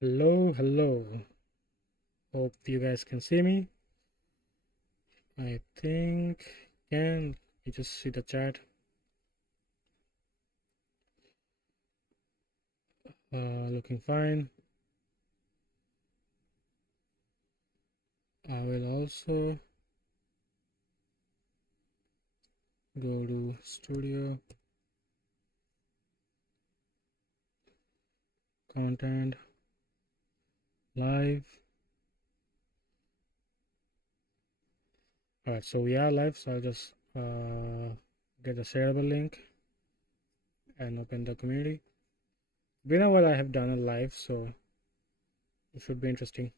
Hello. Hope you guys can see me. I think can you just see the chat? Looking fine. I will also go to studio, content, live. Alright, so we are live, so I'll just get the shareable link and open the community. Been a while I have done a live, so it should be interesting.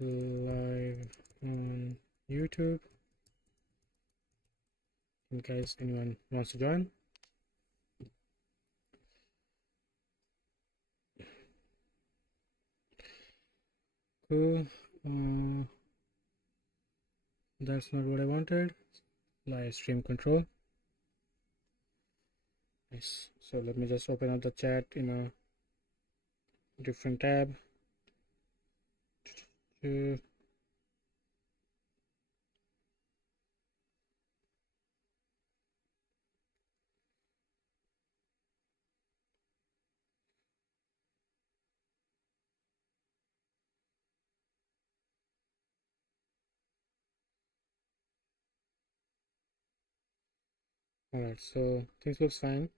Live on YouTube. In case anyone wants to join. Cool. That's not what I wanted. Live stream control. Nice. So let me just open up the chat in a different tab. Alright, so things looks fine.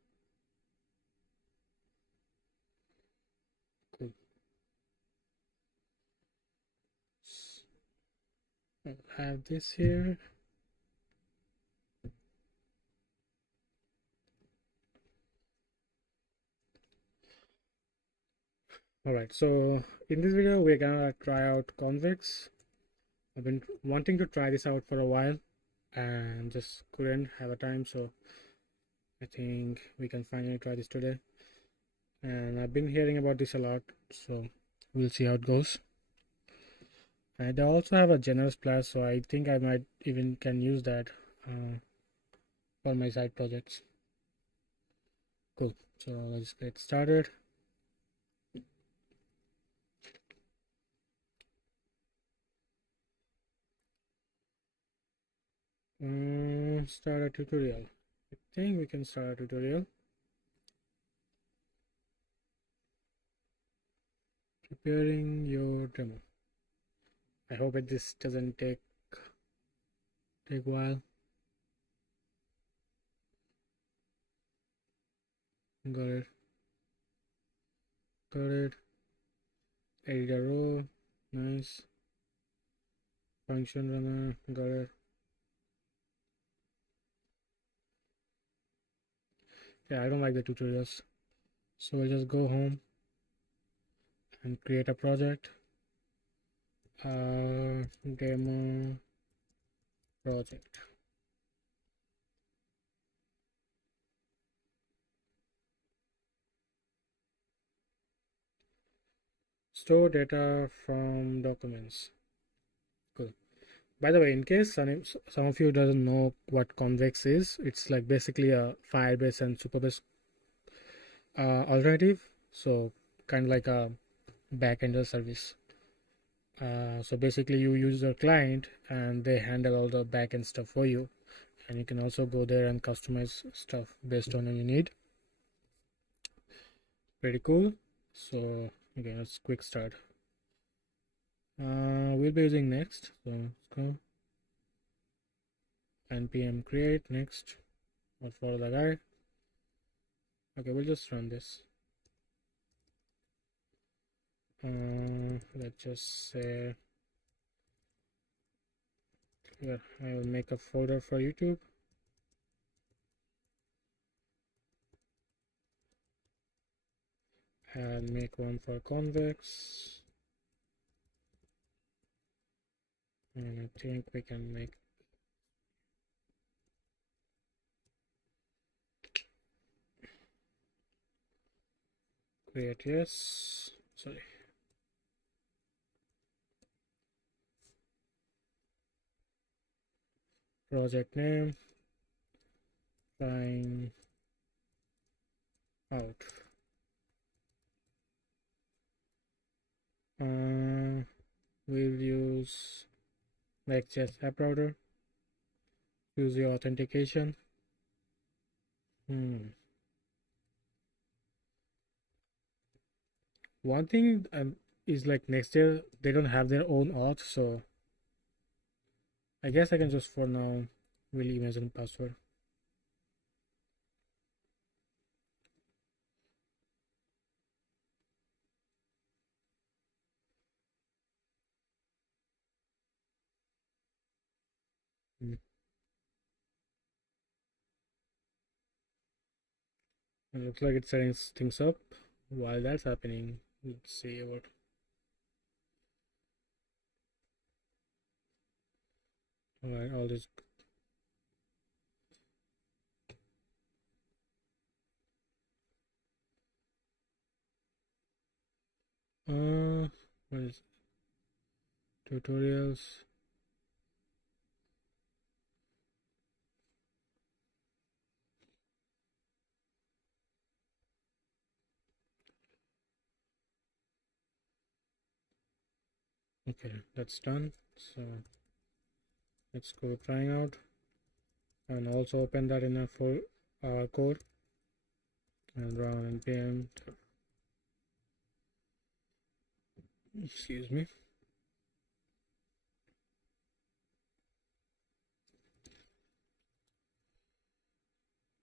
Cool. I'll have this here. Alright, so in this video we're gonna try out Convex. I've been wanting to try this out for a while and just couldn't have a time, so I think we can finally try this today. And I've been hearing about this a lot, so we'll see how it goes. And I also have a generous plus, so I think I might even can use that for my side projects. Cool. So let's get started. Start a tutorial. I think we can start a tutorial. Preparing your demo. I hope this doesn't take a while. Got it. Edit a row. Nice. Function runner. Got it. Yeah, I don't like the tutorials, so I'll just go home and create a project. Demo project. Store data from documents. Cool. By the way, in case some of you doesn't know what Convex is, it's like basically a Firebase and Supabase alternative. So kind of like a backender service. So basically you use your client and they handle all the backend stuff for you, and you can also go there and customize stuff based on your need. Pretty cool. So again, let's quick start. We'll be using next, so let's go npm create next, or follow the guide. Okay, we'll just run this. Let's just say here I will make a folder for YouTube. And make one for Convex, and I think we can make create, yes, sorry, project name, trying out. we'll use Next.js app router. Use your authentication. One thing is like Next.js, they don't have their own auth, so I guess I can just for now will imagine password. It looks like it's setting things up. While that's happening, let's see what. Alright, all this. What is tutorials? Okay, that's done. So let's go trying out and also open that in a full code and run npm. Excuse me.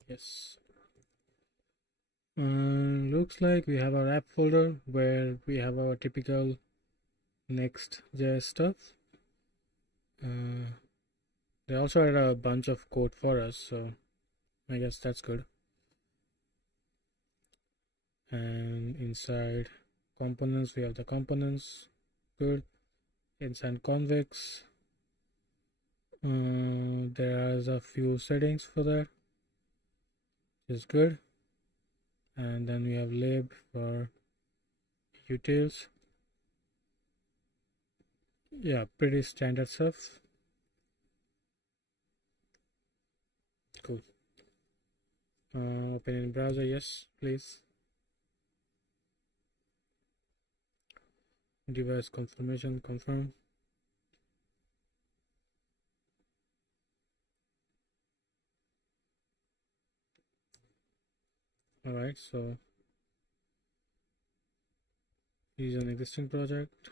Yes. Looks like we have our app folder where we have our typical Next.js stuff. They also had a bunch of code for us, so I guess that's good. And inside components, we have the components. Good. Inside Convex, there is a few settings for that, which is good. And then we have lib for utils. Yeah, pretty standard stuff. Cool. Open in browser, yes, please. Device confirmation, confirm. Alright, so use an existing project.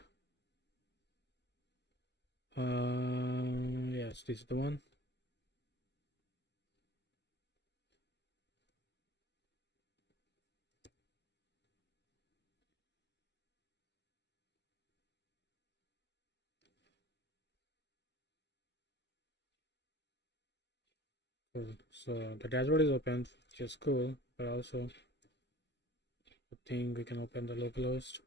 Yes, this is the one. Cool. So the dashboard is open, which is cool, but also I think we can open the localhost.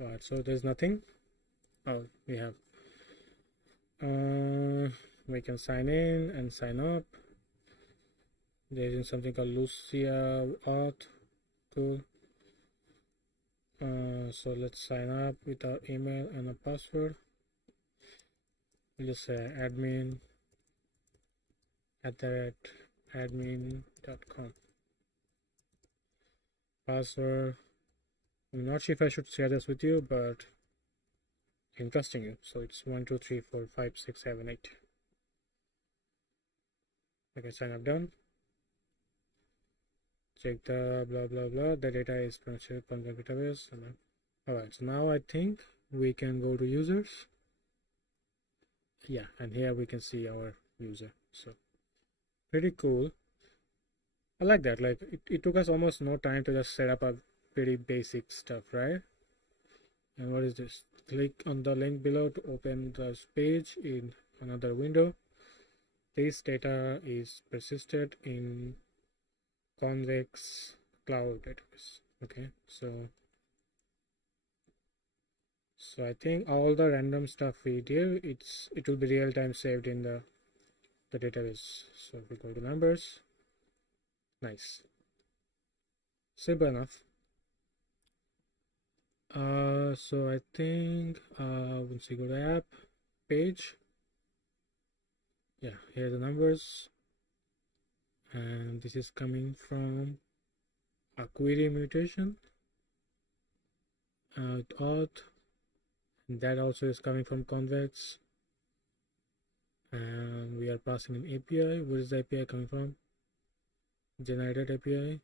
Right, so there's nothing. Oh, we have we can sign in and sign up. There is something called Lucia auth. Cool. So let's sign up with our email and a password. We'll just say admin @admin.com. Password. I'm not sure if I should share this with you, but I'm trusting you. So it's 1 2 3 4 5 6 7 8. Okay, sign up done. Check the blah blah blah. The data is transferred from the database. Alright, so now I think we can go to users. Yeah, and here we can see our user. So pretty cool. I like that. Like it took us almost no time to just set up a pretty basic stuff, right? And what is this? Click on the link below to open this page in another window. This data is persisted in Convex cloud database. Okay, so I think all the random stuff we do, it will be real time saved in the database. So if we go to members, nice. Simple enough. So I think once you go to app page, yeah, here are the numbers, and this is coming from a query mutation auth, and that also is coming from Convex, and we are passing an API. Where is the API coming from? Generated API.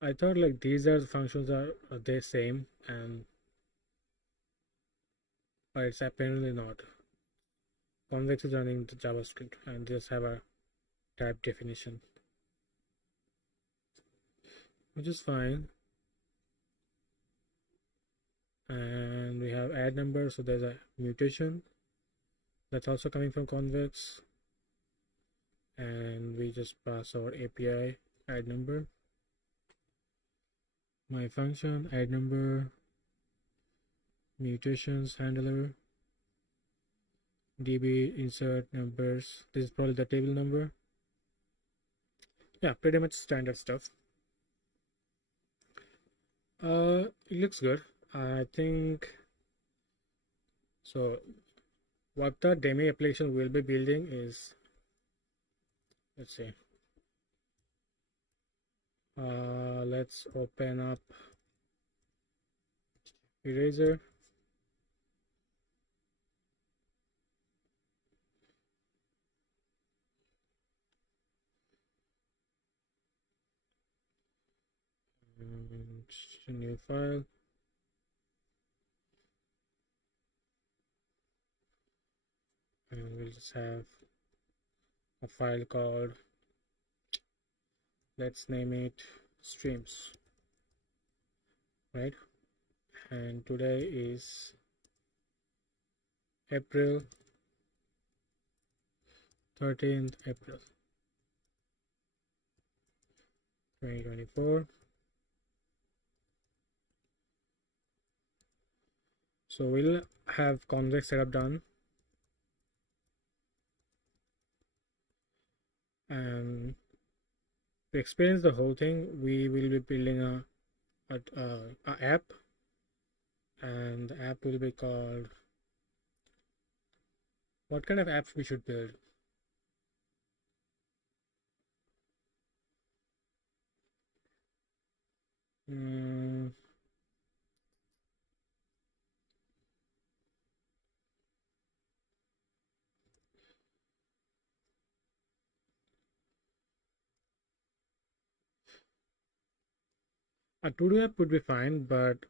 I thought like these are the functions are they same, and but it's apparently not. Convex is running the JavaScript and just have a type definition, which is fine. And we have add number, so there's a mutation that's also coming from Convex, and we just pass our API add number, my function add number, mutations handler, db insert numbers. This is probably the table number. Yeah, pretty much standard stuff. It looks good. I think so. What the demo application will be building is, let's see. Let's open up Eraser. A new file. And we'll just have a file called, let's name it streams, right? And today is April 13th April 2024. So we'll have Convex setup done, and to experience the whole thing, we will be building a app, and the app will be called, what kind of apps we should build? A to-do app would be fine, but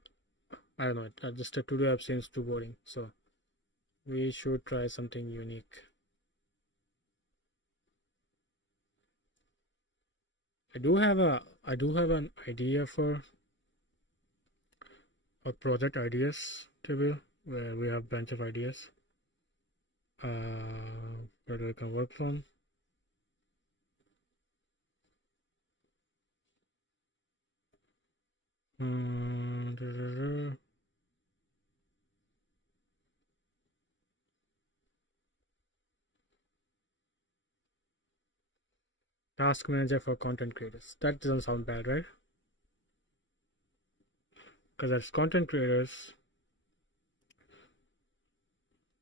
I don't know, just a to-do app seems too boring, so we should try something unique. I do have an idea for a project ideas table where we have a bunch of ideas that we can work on. Task manager for content creators. That doesn't sound bad, right? Because as content creators,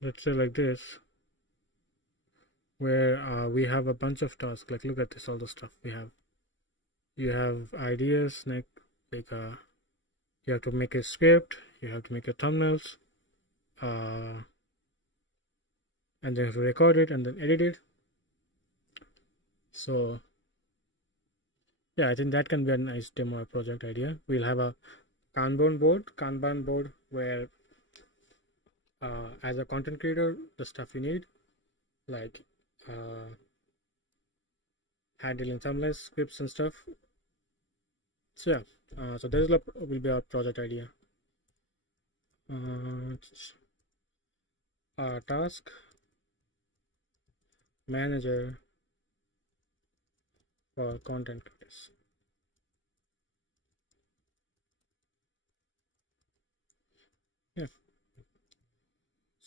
let's say like this, where we have a bunch of tasks. Like, look at this, all the stuff we have. You have ideas, like you have to make a script, you have to make your thumbnails, and then you have to record it and then edit it. So yeah, I think that can be a nice demo project idea. We'll have a Kanban board where as a content creator, the stuff you need, like handling thumbnails, scripts and stuff. So yeah, so this will be our project idea. Task manager for content creators.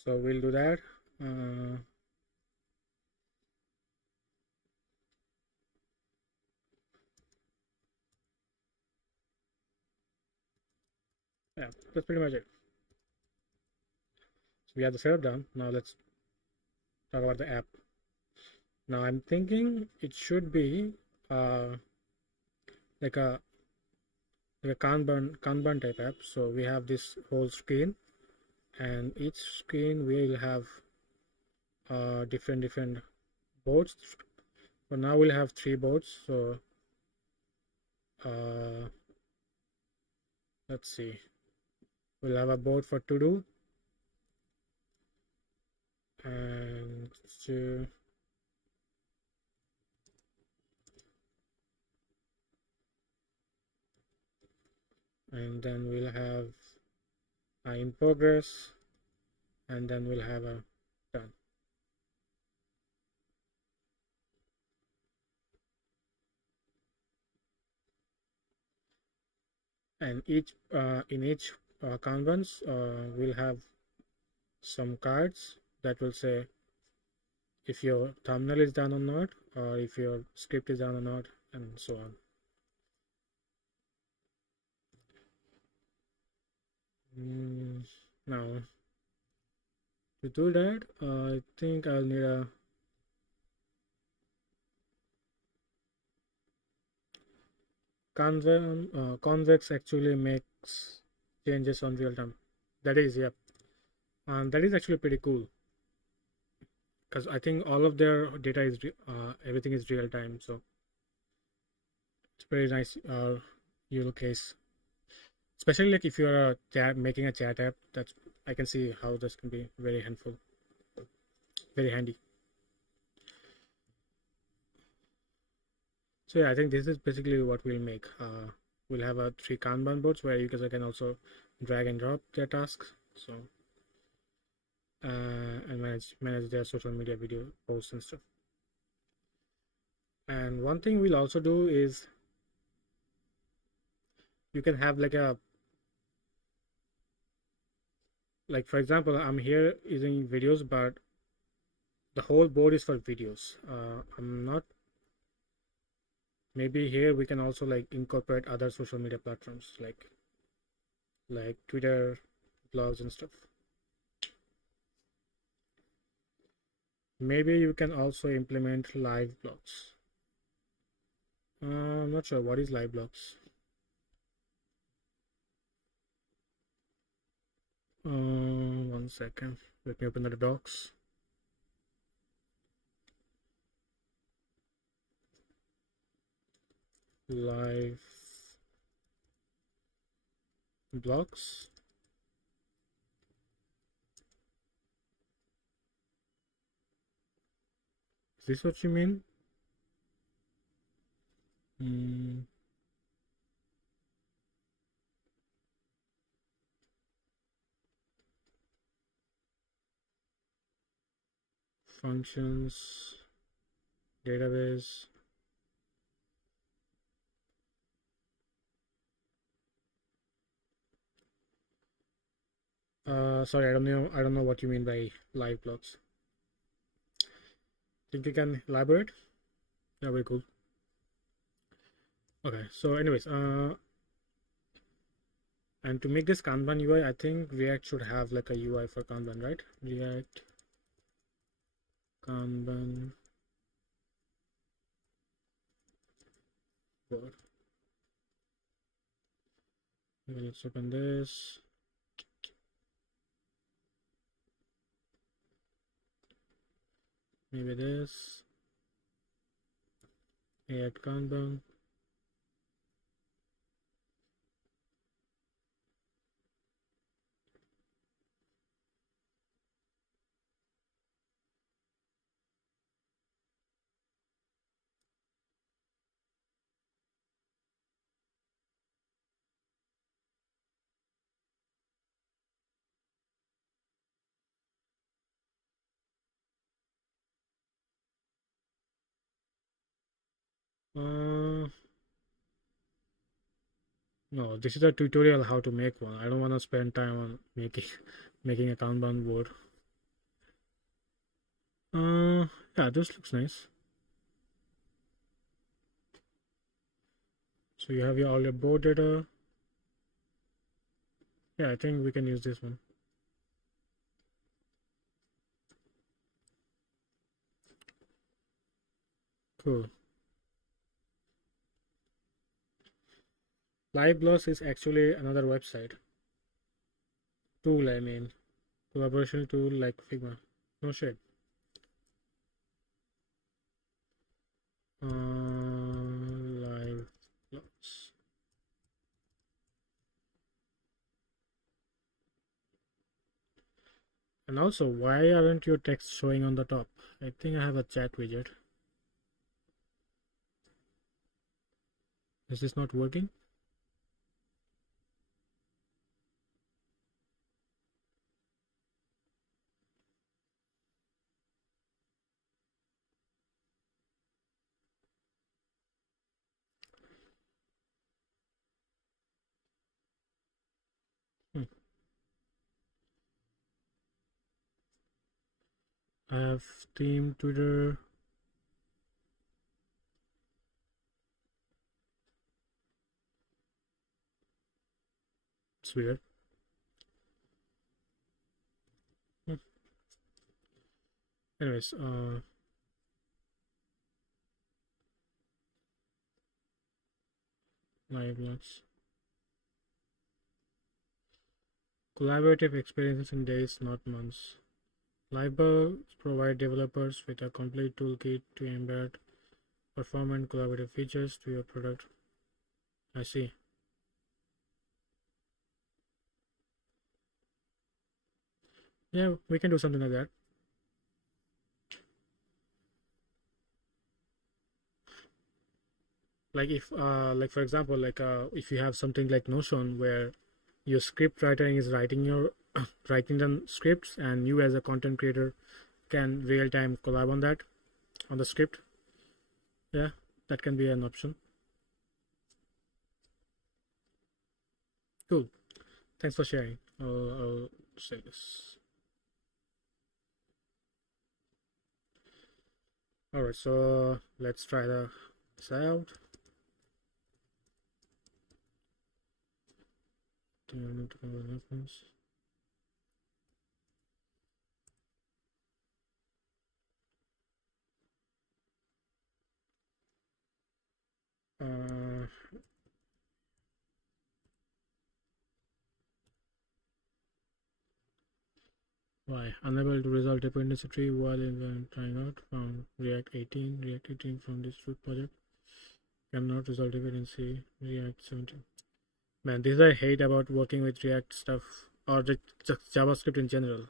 So we'll do that. uh, yeah, that's pretty much it. So we have the setup done. Now let's talk about the app. Now I'm thinking it should be uh, like a Kanban type app. So we have this whole screen, and each screen will have different boards. So now we'll have 3 boards. So uh, let's see. We'll have a board for to do, and then we'll have in progress, and then we'll have a done. And each in each Kanbans we'll have some cards that will say if your thumbnail is done or not, or if your script is done or not, and so on. Now to do that, I think I'll need a Convex actually makes changes on real time. That is, yeah, and that is actually pretty cool because I think all of their data is everything is real time, so it's very nice use case, especially like if you're making a chat app. That's I can see how this can be very helpful, very handy. So yeah, I think this is basically what we'll make. We'll have a 3 Kanban boards where you guys can also drag and drop their tasks. So and manage their social media video posts and stuff. And one thing we'll also do is you can have like for example, I'm here using videos, but the whole board is for videos. I'm not Maybe here we can also like incorporate other social media platforms like Twitter, blogs and stuff. Maybe you can also implement live blogs. I'm not sure what is live blogs. One second, let me open the docs. Live blogs. Is this what you mean? Functions, database. Sorry, I don't know what you mean by live blogs. Think you can elaborate? Yeah, very cool. Okay, so anyways, and to make this Kanban UI, I think React should have like a UI for Kanban, right? React Kanban board. Let's open this. Maybe this. React Kanban. No, this is a tutorial how to make one. I don't want to spend time on making making a Kanban board. Yeah, this looks nice. So you have all your board data. Yeah, I think we can use this one. Cool. LiveGloss is actually another website tool. I mean, collaboration tool like Figma. No shit. LiveGloss. And also, why aren't your text showing on the top? I think I have a chat widget. Is this not working? Hmm. I have Team, Twitter. It's weird. Hmm. Anyways, LiveGloss. Collaborative experiences in days, not months. Livebugs provide developers with a complete toolkit to embed performant collaborative features to your product. I see. Yeah, we can do something like that. Like if, like for example, like if you have something like Notion where your script writer is writing your writing the scripts, and you as a content creator can real time collab on that on the script. Yeah, that can be an option. Cool. Thanks for sharing. I'll say this. All right, so let's try this out. Uh, why? Unable to resolve dependency tree while in trying out. Found React 18. React 18 from this root project. Cannot resolve dependency. React 17. Man, this I hate about working with React stuff or just JavaScript in general.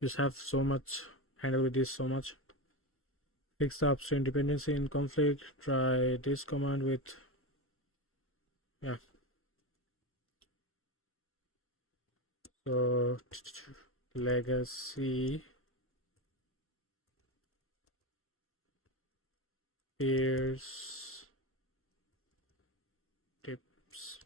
You just have so much handle with this so much. Fix the upstream dependency in conflict. Try this command with yeah. So legacy peers tips.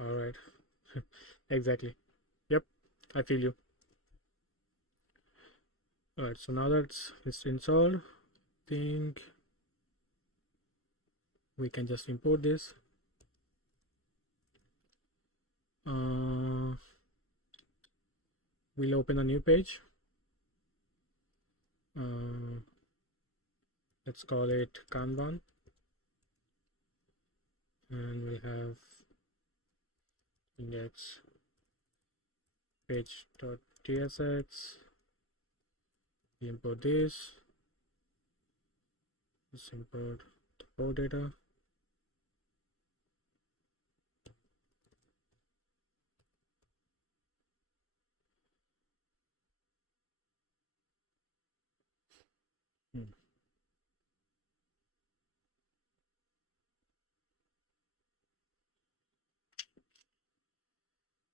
All right. Exactly. Yep, I feel you. All right, so now that it's installed, I think we can just import this. We'll open a new page. Let's call it Kanban, and we'll have index page.tsx. We import this. Let's import the code data.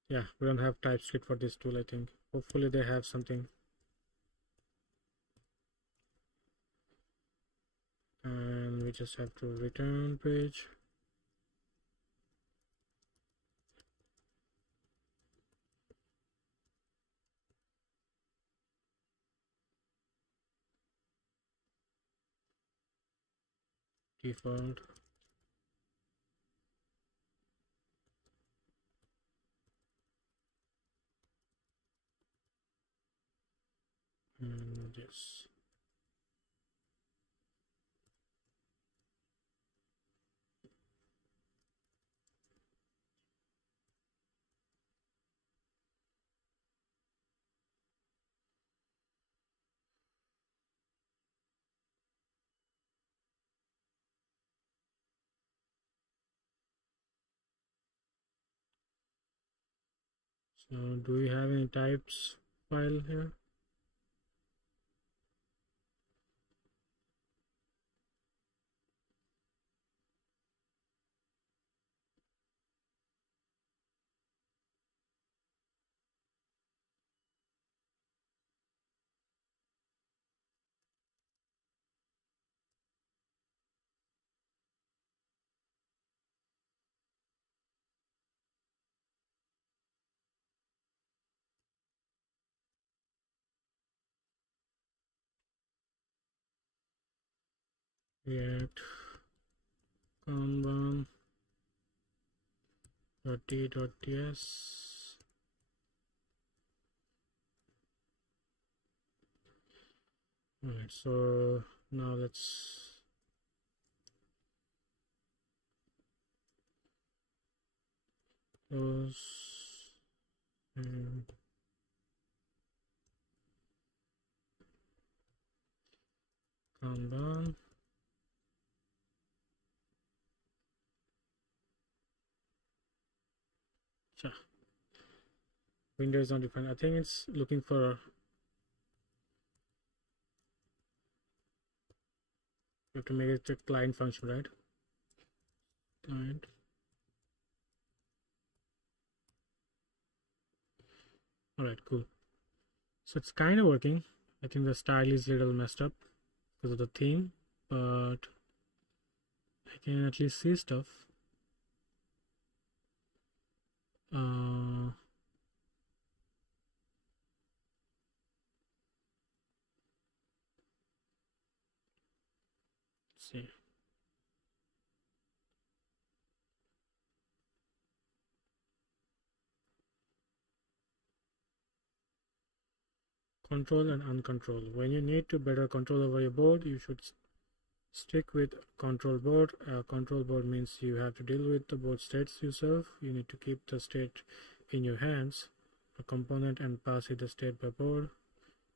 Yeah, we don't have TypeScript for this tool, I think. Hopefully they have something. And we just have to return page. default. And yes. So do we have any types file here? React Kanban .t.ts. Alright, so now let's close and Kanban. Sure. Window is not defined. I think it's looking for. You have to make it a client function, right? Client. Alright, cool. So it's kind of working. I think the style is a little messed up because of the theme, but I can at least see stuff. Let's see. Control and uncontrol. When you need to better control over your board, you should stick with control board. Control board means you have to deal with the board states yourself. You need to keep the state in your hands, a component, and pass it the state by board.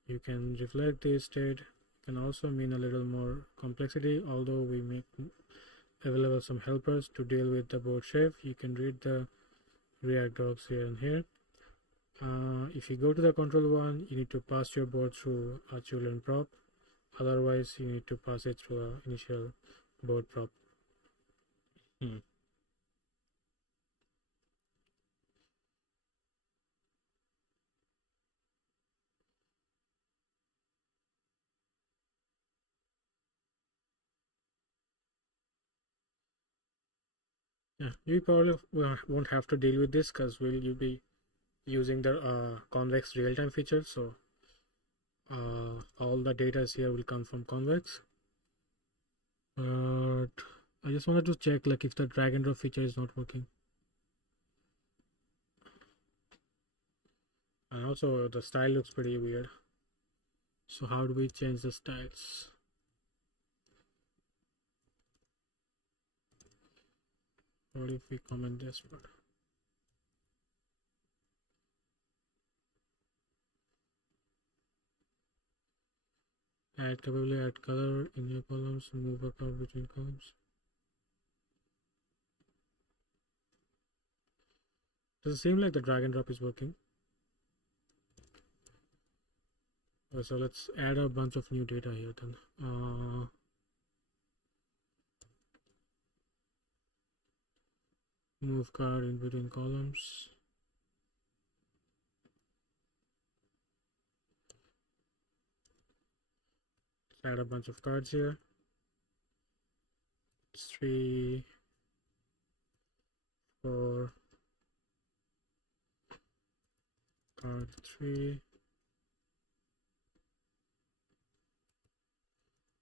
You can reflect the state. Can also mean a little more complexity, although we make available some helpers to deal with the board shape. You can read the React docs here and here. If you go to the control one, you need to pass your board through a children prop. Otherwise, you need to pass it through an initial board prop. Yeah, you probably won't have to deal with this because you'll be using the Convex real-time feature. So all the data here will come from Convex. But I just wanted to check like if the drag and drop feature is not working. And also the style looks pretty weird. So how do we change the styles? What if we comment this part? Add capability, add color in your columns, move a curve between columns. Does it seem like the drag and drop is working? So let's add a bunch of new data here then. Move card in between columns. Let's add a bunch of cards here. 3, 4, card 3,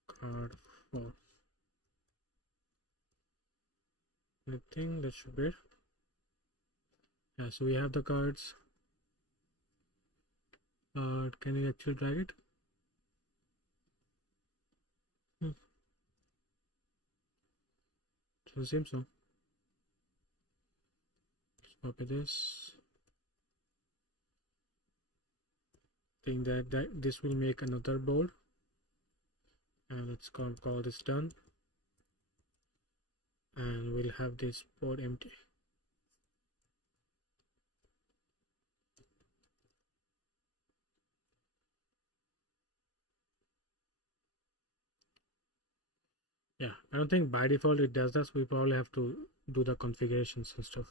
card 4. I think that should be it. Yeah, so we have the cards. Can you actually drag it? So it seems so. Let's copy this. Think that this will make another board, and let's call this done, and we'll have this board empty. Yeah, I don't think by default it does that. So we probably have to do the configurations and stuff.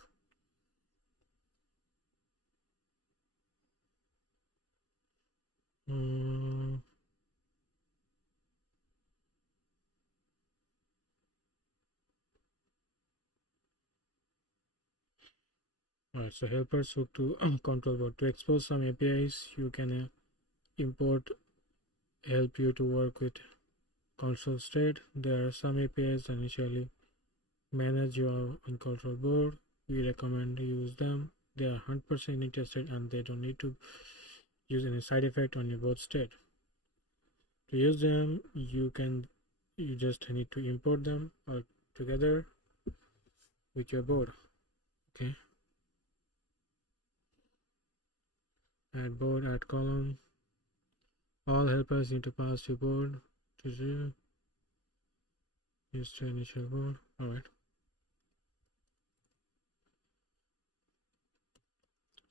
Alright, so helpers hook to control board. To expose some APIs, you can import help you to work with console state. There are some APIs that initially manage your uncontrolled board. We recommend you use them. They are 100% unit tested and they don't need to use any side effect on your board state. To use them, you just need to import them all together with your board. Okay. Add board, add column. All helpers need to pass your board to 0. Use to initial board. Alright.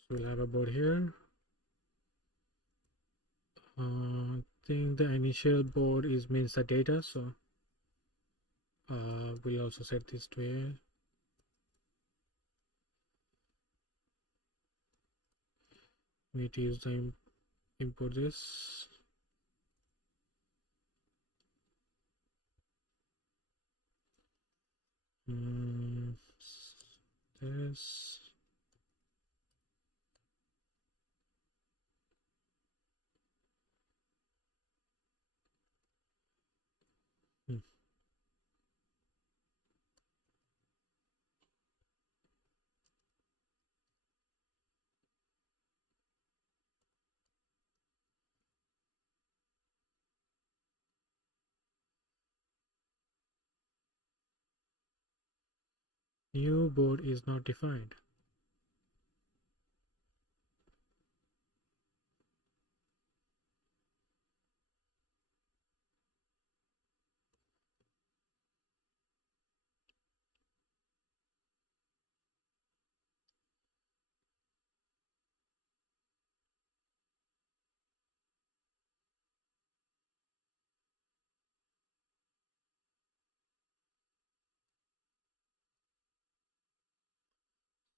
So we'll have a board here. I think the initial board means the data, so we'll also set this to here. We need to use the import this. This. New board is not defined.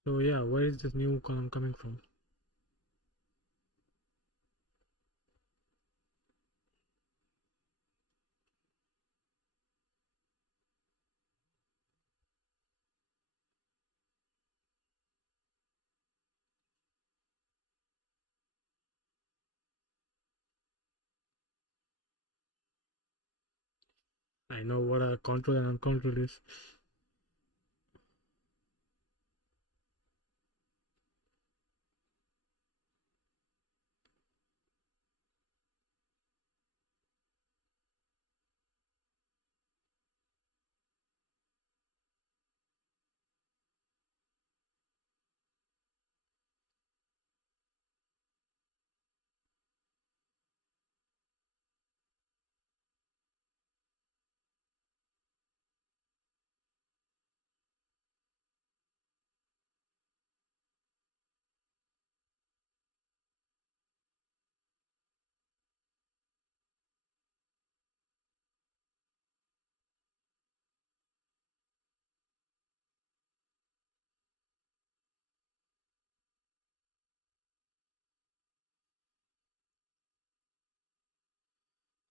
So yeah, where is this new column coming from? I know what a control and uncontrolled is.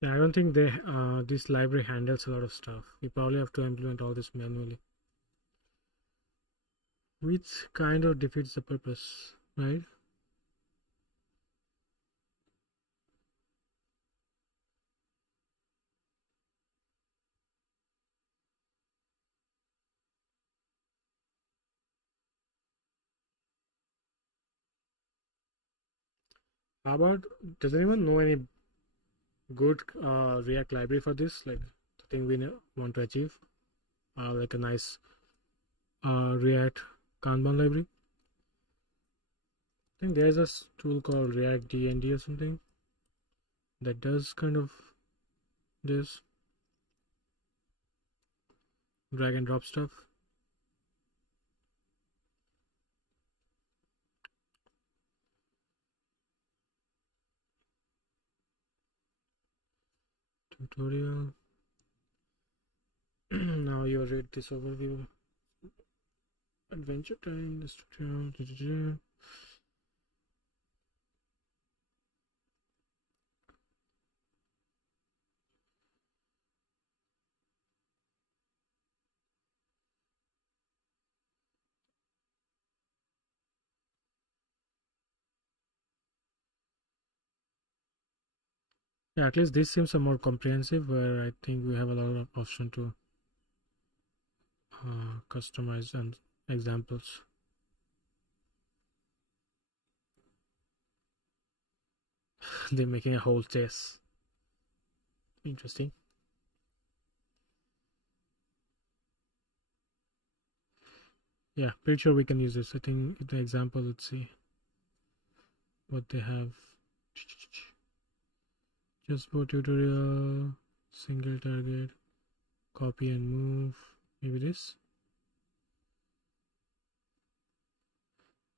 Yeah, I don't think this library handles a lot of stuff. We probably have to implement all this manually, which kind of defeats the purpose, right? How about, does anyone know any good React library for this? Like the thing we want to achieve, like a nice React Kanban library. I think there's a tool called React DND or something that does kind of this drag and drop stuff. Tutorial. Now you read this overview. Adventure time. This tutorial. Yeah, at least this seems a more comprehensive, where I think we have a lot of option to customize and examples. They're making a whole chess. Interesting. Yeah, pretty sure we can use this. I think the example, let's see what they have. Just for tutorial, single target, copy and move. Maybe this.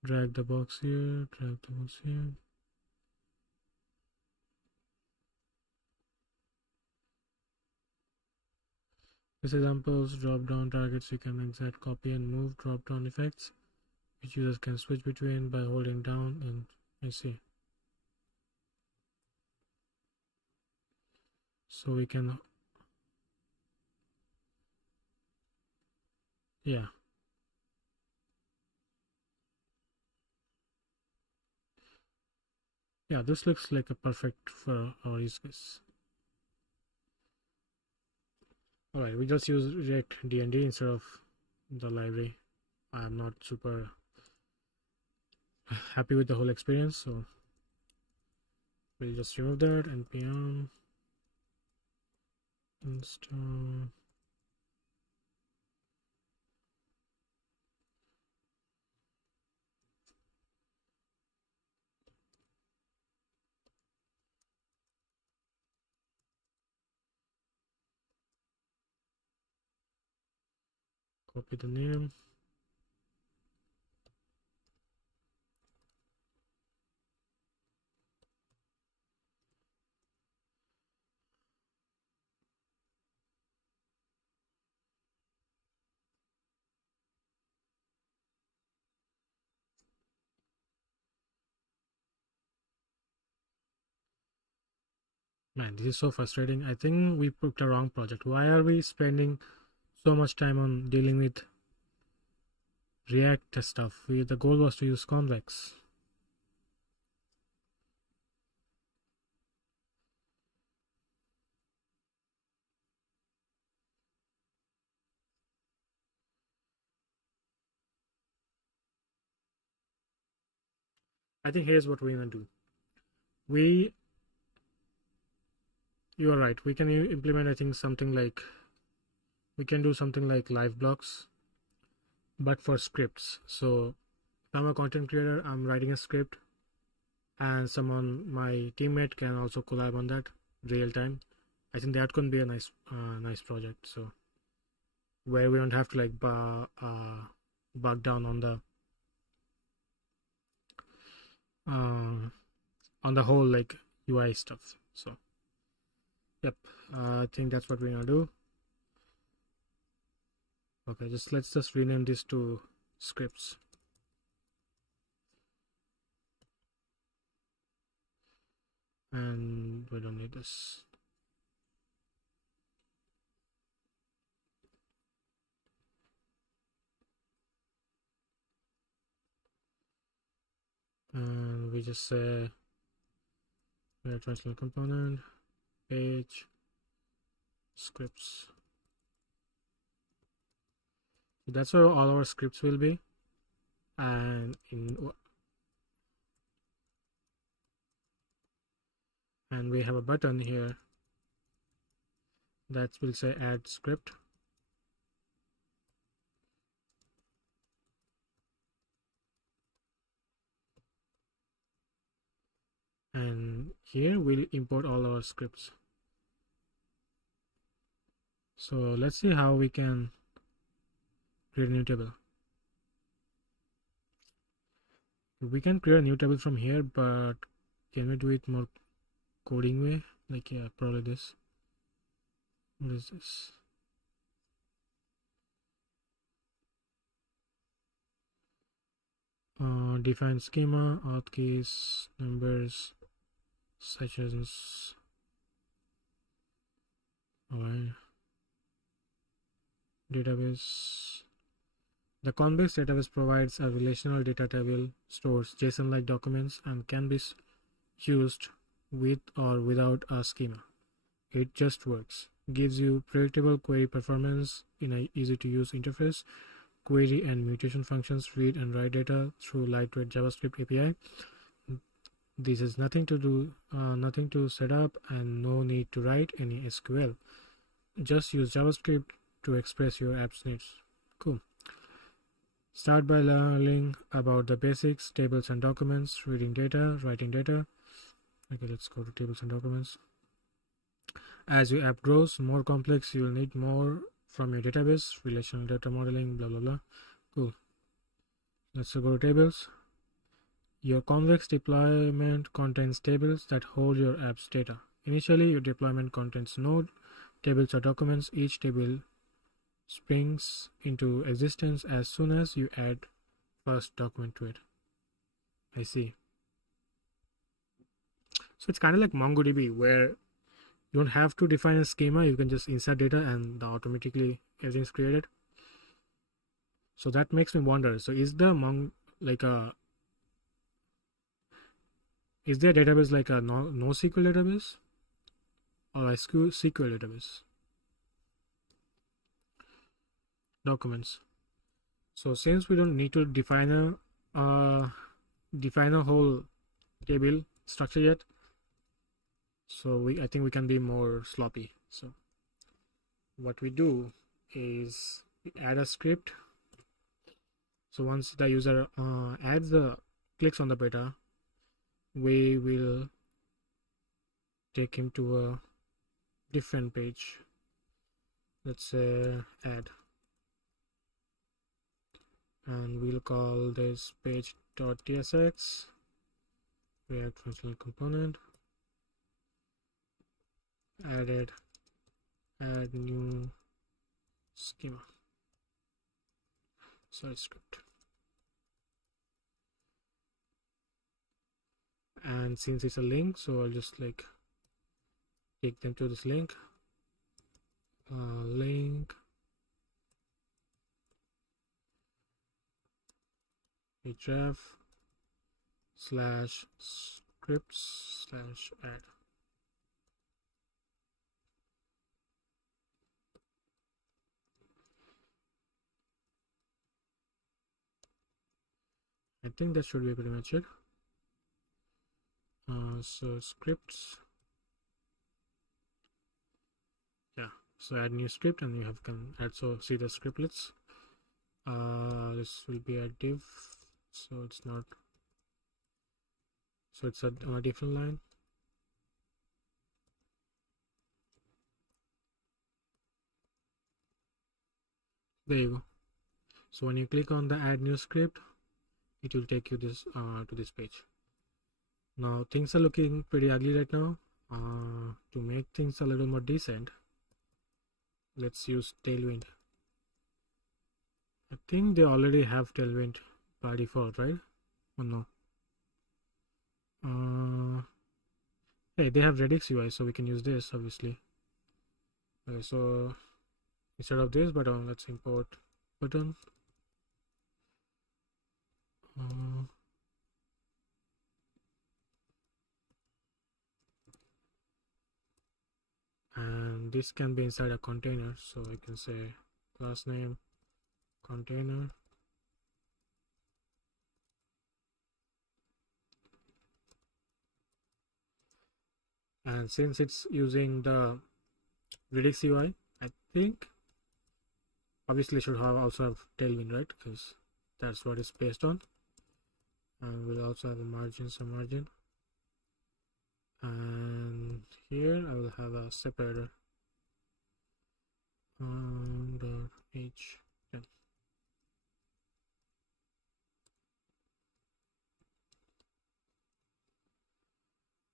Drag the box here, drag the box here. This examples drop down targets. You can insert copy and move drop down effects, which users can switch between by holding down. And I see. So we can, yeah. Yeah, this looks like a perfect for our use case. Alright, we just use React DND instead of the library. I'm not super happy with the whole experience, so we'll just remove that. npm install copy the name. Man, this is so frustrating. I think we picked a wrong project. Why are we spending so much time on dealing with React stuff? The goal was to use Convex. I think here's what we're gonna do. You are right. We can implement, I think, something like, we can do something like live blocks, but for scripts. So if I'm a content creator, I'm writing a script, and someone, my teammate, can also collab on that real time. I think that could be a nice project. So where we don't have to like bug down on the whole like UI stuff. So yep, I think that's what we're gonna do. Okay, let's just rename this to scripts. And we don't need this. And we just say translational component page scripts. So that's where all our scripts will be. And in and we have a button here that will say add script. And here we'll import all our scripts. So let's see how we can create a new table. We can create a new table from here, but can we do it more coding way? Like, yeah, probably this. What is this? Define schema, auth keys, numbers, sessions. Alright. Database. The Convex database provides a relational data table, stores JSON-like documents, and can be used with or without a schema. It just works. Gives you predictable query performance in an easy-to-use interface. Query and mutation functions read and write data through lightweight JavaScript API. This is nothing to set up, and no need to write any SQL. Just use JavaScript to express your app's needs. Cool. Start by learning about the basics: tables and documents, reading data, writing data. Okay, let's go to tables and documents. As your app grows more complex, you will need more from your database, relational data modeling, blah blah blah. Cool. Let's go to tables. Your Convex deployment contains tables that hold your app's data. Initially, your deployment contains no tables or documents. Each table springs into existence as soon as you add first document to it. I see. So it's kind of like MongoDB, where you don't have to define a schema. You can just insert data and automatically everything's created. So that makes me wonder, so is the is there a database like a NoSQL database or a SQL database? Documents. So since we don't need to define a whole table structure yet, so I think we can be more sloppy. So what we do is we add a script. So once the user clicks on the beta, we will take him to a different page. Let's say add, and we'll call this page.tsx React functional component. Add new schema. Sorry, script. And since it's a link, so I'll just like take them to this link. Link href /scripts/add. I think that should be pretty much it. So scripts, yeah, so add new script, and you can add, so see the scriptlets. This will be a div, so it's not, so it's a different line. There you go. So when you click on the add new script, it will take you this to this page. Now things are looking pretty ugly right now. To make things a little more decent, let's use Tailwind. I think they already have Tailwind by default, right? Or no? Hey, they have Redux UI, so we can use this obviously. Okay, so instead of this button, let's import button. And this can be inside a container, so I can say class name container, and since it's using the Redux UI, I think obviously it should have also have tailwind, right? Because that's what it's based on. And we'll also have a margin, some margin, and here I will have a separator dot h.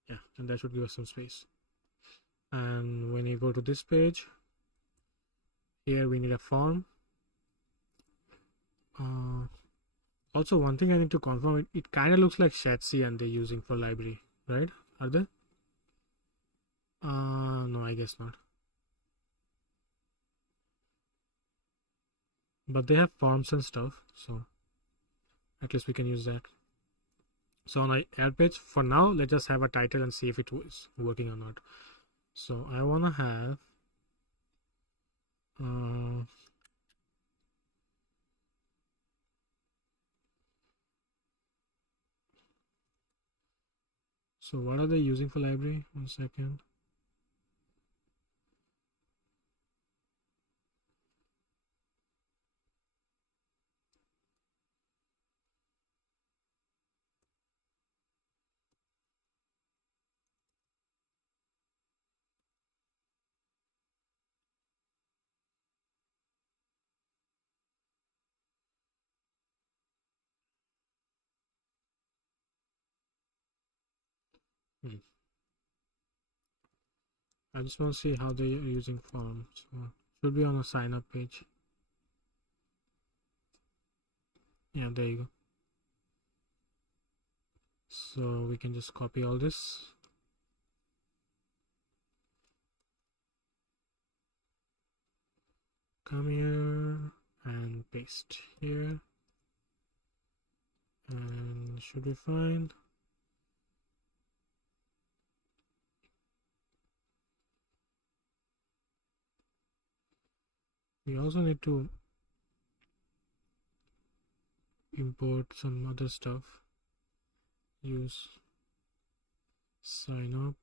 Yeah, and that should give us some space. And when you go to this page, here we need a form. Also, one thing I need to confirm, it kind of looks like Shatsy and they're using for library, right? Are they? No, I guess not. But they have forms and stuff, so at least we can use that. So on our ad page, for now, let's just have a title and see if it is working or not. So I want to have so what are they using for library? 1 second. I just want to see how they're using forms. So should be on a sign up page. Yeah, there you go. So we can just copy all this. Come here and paste here. And should be fine. We also need to import some other stuff. Use sign up.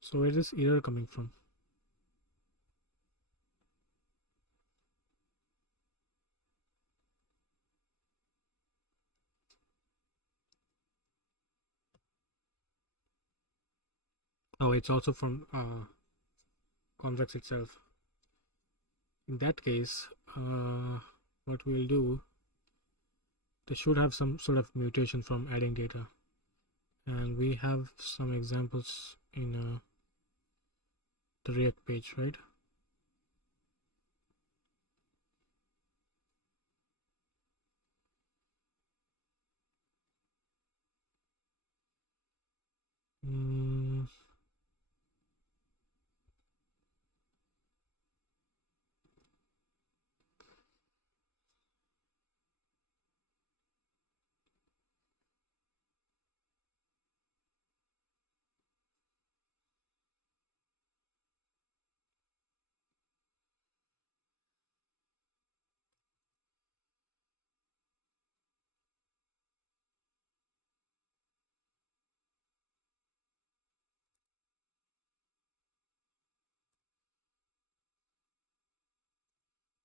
So where is this error coming from? Oh, it's also from Convex itself. In that case, what we'll do, they should have some sort of mutation from adding data, and we have some examples in the React page, right?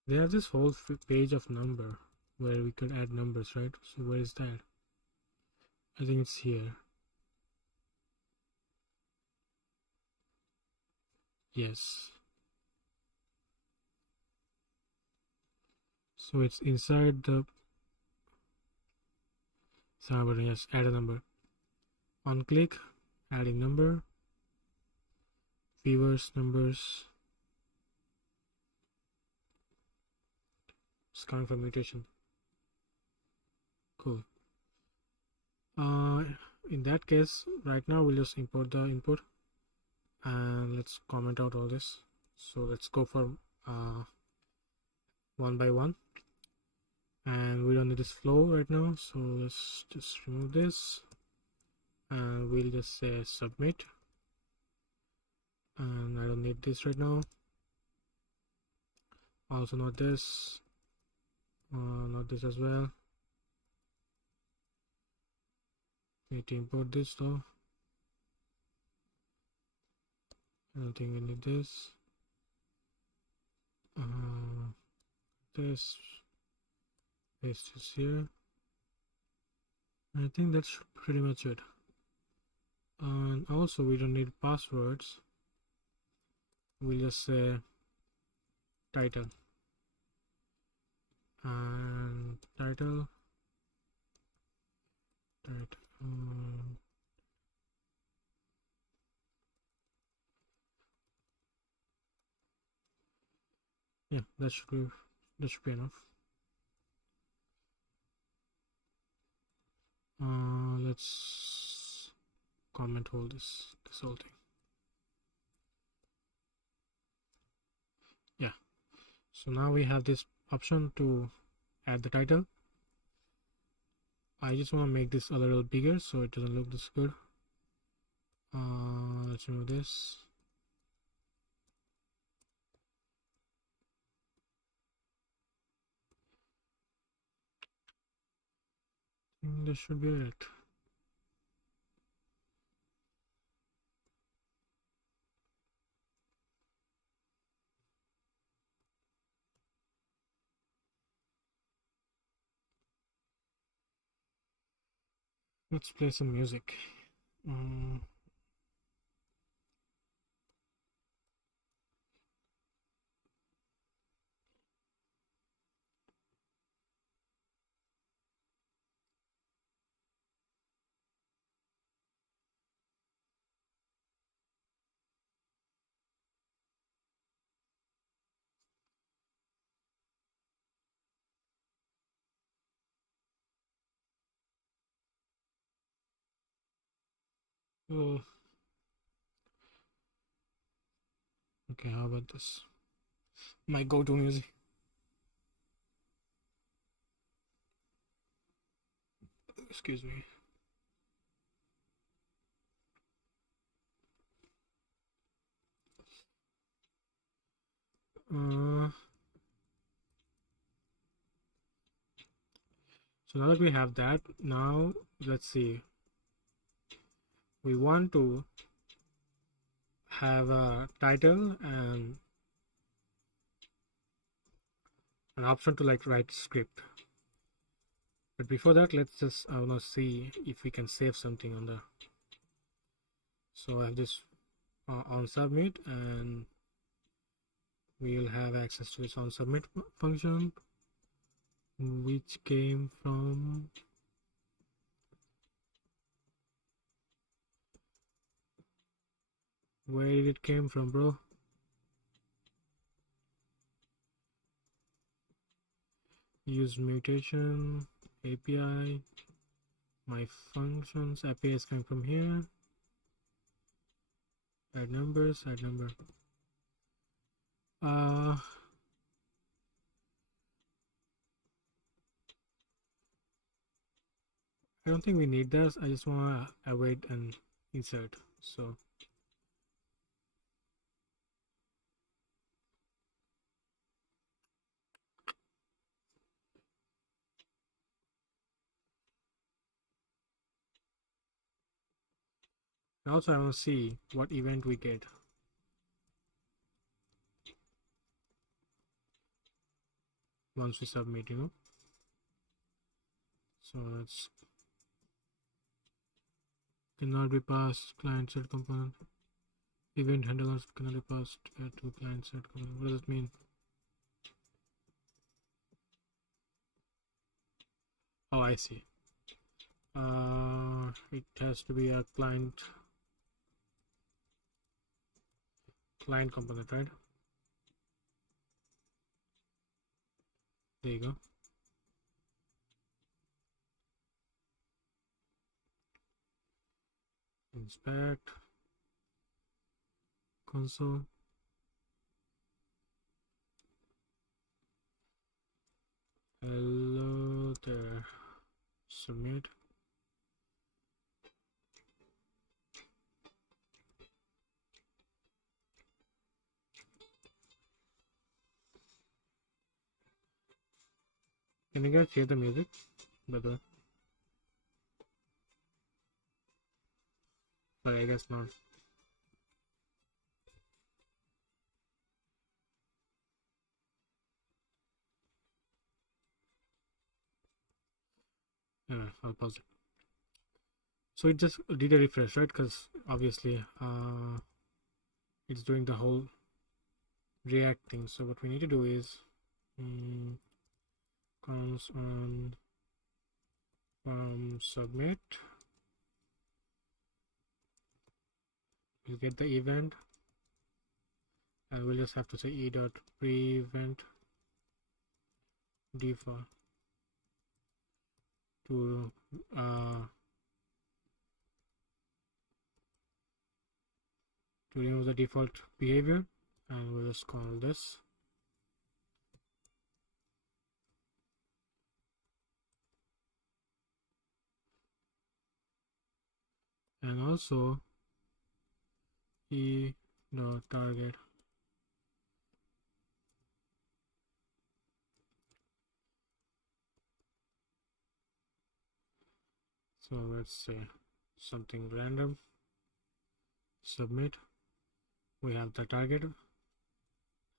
They have this whole page of number where we could add numbers, right? So where is that? I think it's here. Yes. So it's inside the server. Yes, add a number. On click, adding number, viewers numbers. It's coming from mutation. Cool. In that case, right now we'll just import the input and let's comment out all this. So let's go for one by one, and we don't need this flow right now, so let's just remove this and we'll just say submit, and I don't need this right now, also not this, Not this as well. Need to import this though. I don't think we need this. This paste this here. I think that's pretty much it. And also we don't need passwords. We'll just say title and title. Yeah, that should be enough. Let's comment all this whole thing. Yeah, so now we have this option to add the title. I just want to make this a little bigger so it doesn't look this good. Let's remove this. I think this should be it. Let's play some music. Oh, okay, how about this? My go-to music. Excuse me. So now that we have that, now let's see. We want to have a title and an option to like write script. But before that, let's just I wanna see if we can save something on the. So I have this on submit, and we'll have access to this on submit function, which came from where did it came from, bro? Use mutation API. My functions API is coming from here. Add numbers, add number. I don't think we need this. I just want to await and insert. So also I want to see what event we get once we submit, you know. So it's cannot be passed client side component. Event handlers cannot be passed to client side component. What does it mean? Oh, I see. It has to be a client component, right? There you go. Inspect console. Hello there. Submit. Can you guys hear the music, by the way? But I guess not. Yeah, I'll pause it. So it just did a refresh, right? Because obviously it's doing the whole React thing. So what we need to do is comes on submit. We'll get the event, and we'll just have to say e.pre-event default to remove the default behavior, and we'll just call this. And also e.target. So let's say something random, submit. We have the target,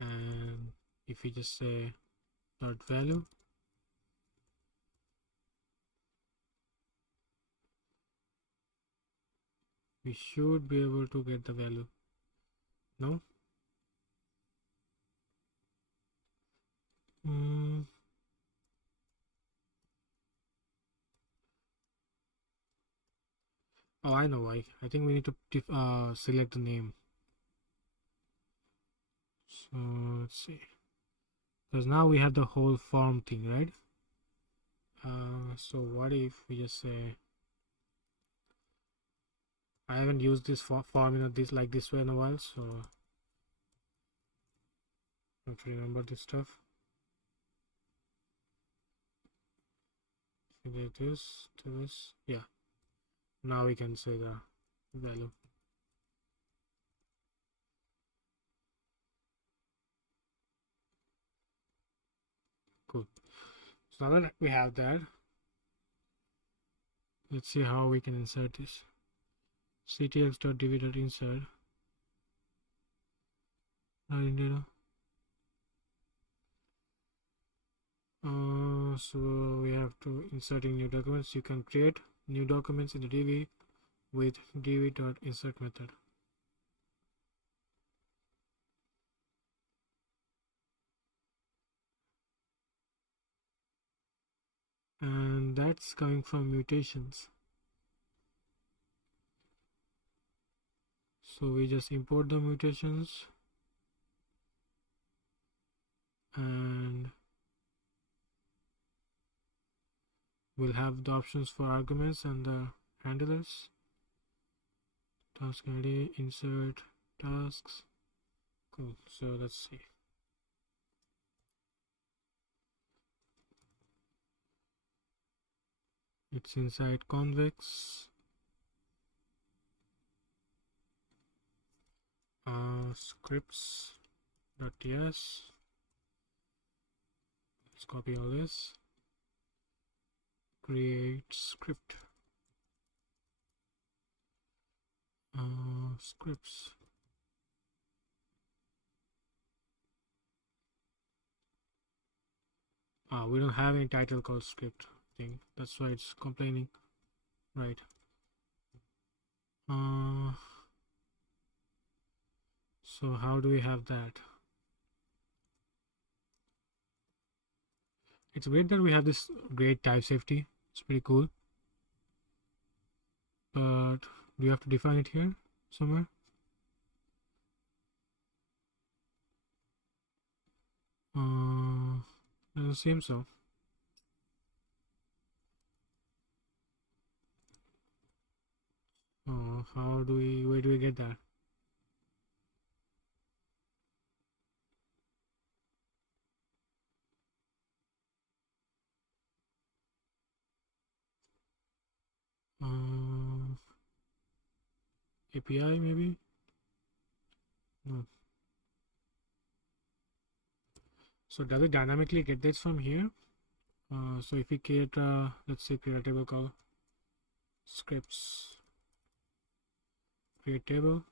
and if we just say dot value, we should be able to get the value. No? Oh, I know why. I think we need to select the name. So let's see. Because now we have the whole form thing, right? So what if we just say, I haven't used this form in this like this way in a while, so I have to remember this stuff. Like this to this, yeah. Now we can say the value. Cool. So now that we have that, let's see how we can insert this. ctx.db.insert data. So we have to inserting new documents. You can create new documents in the db with db.insert method. And that's coming from mutations. So we just import the mutations, and we'll have the options for arguments and the handlers. Task ID, insert tasks. Cool. So let's see. It's inside Convex. Scripts.ts. Let's copy all this. Create script. Scripts. We don't have any title called script thing. That's why it's complaining. Right. So how do we have that? It's weird that we have this great type safety. It's pretty cool. But do you have to define it here somewhere? Doesn't seem so. Where do we get that? API maybe? No. So does it dynamically get this from here? So if we create let's say create a table called scripts, create table,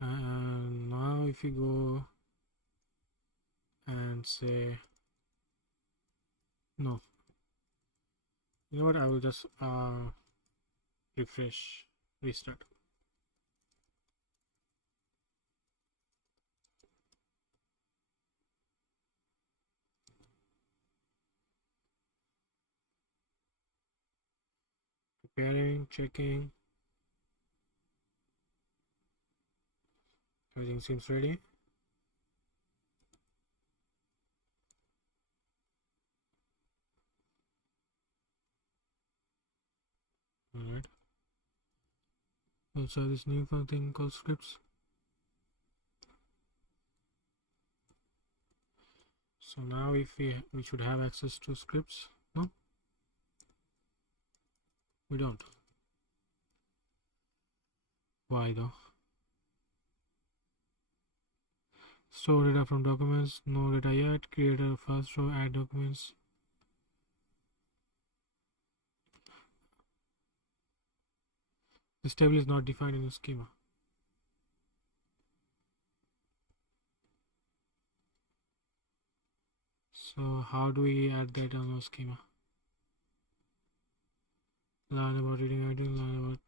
and now if you go and say no, you know what, I will just refresh, restart. Preparing, checking, everything seems ready. Alright, also this new thing called scripts. So now if we should have access to scripts. No, we don't. Why though? Store data from documents, no data yet. Create a first row, add documents. This table is not defined in the schema. So how do we add that on our schema? Learn about reading ID, learn about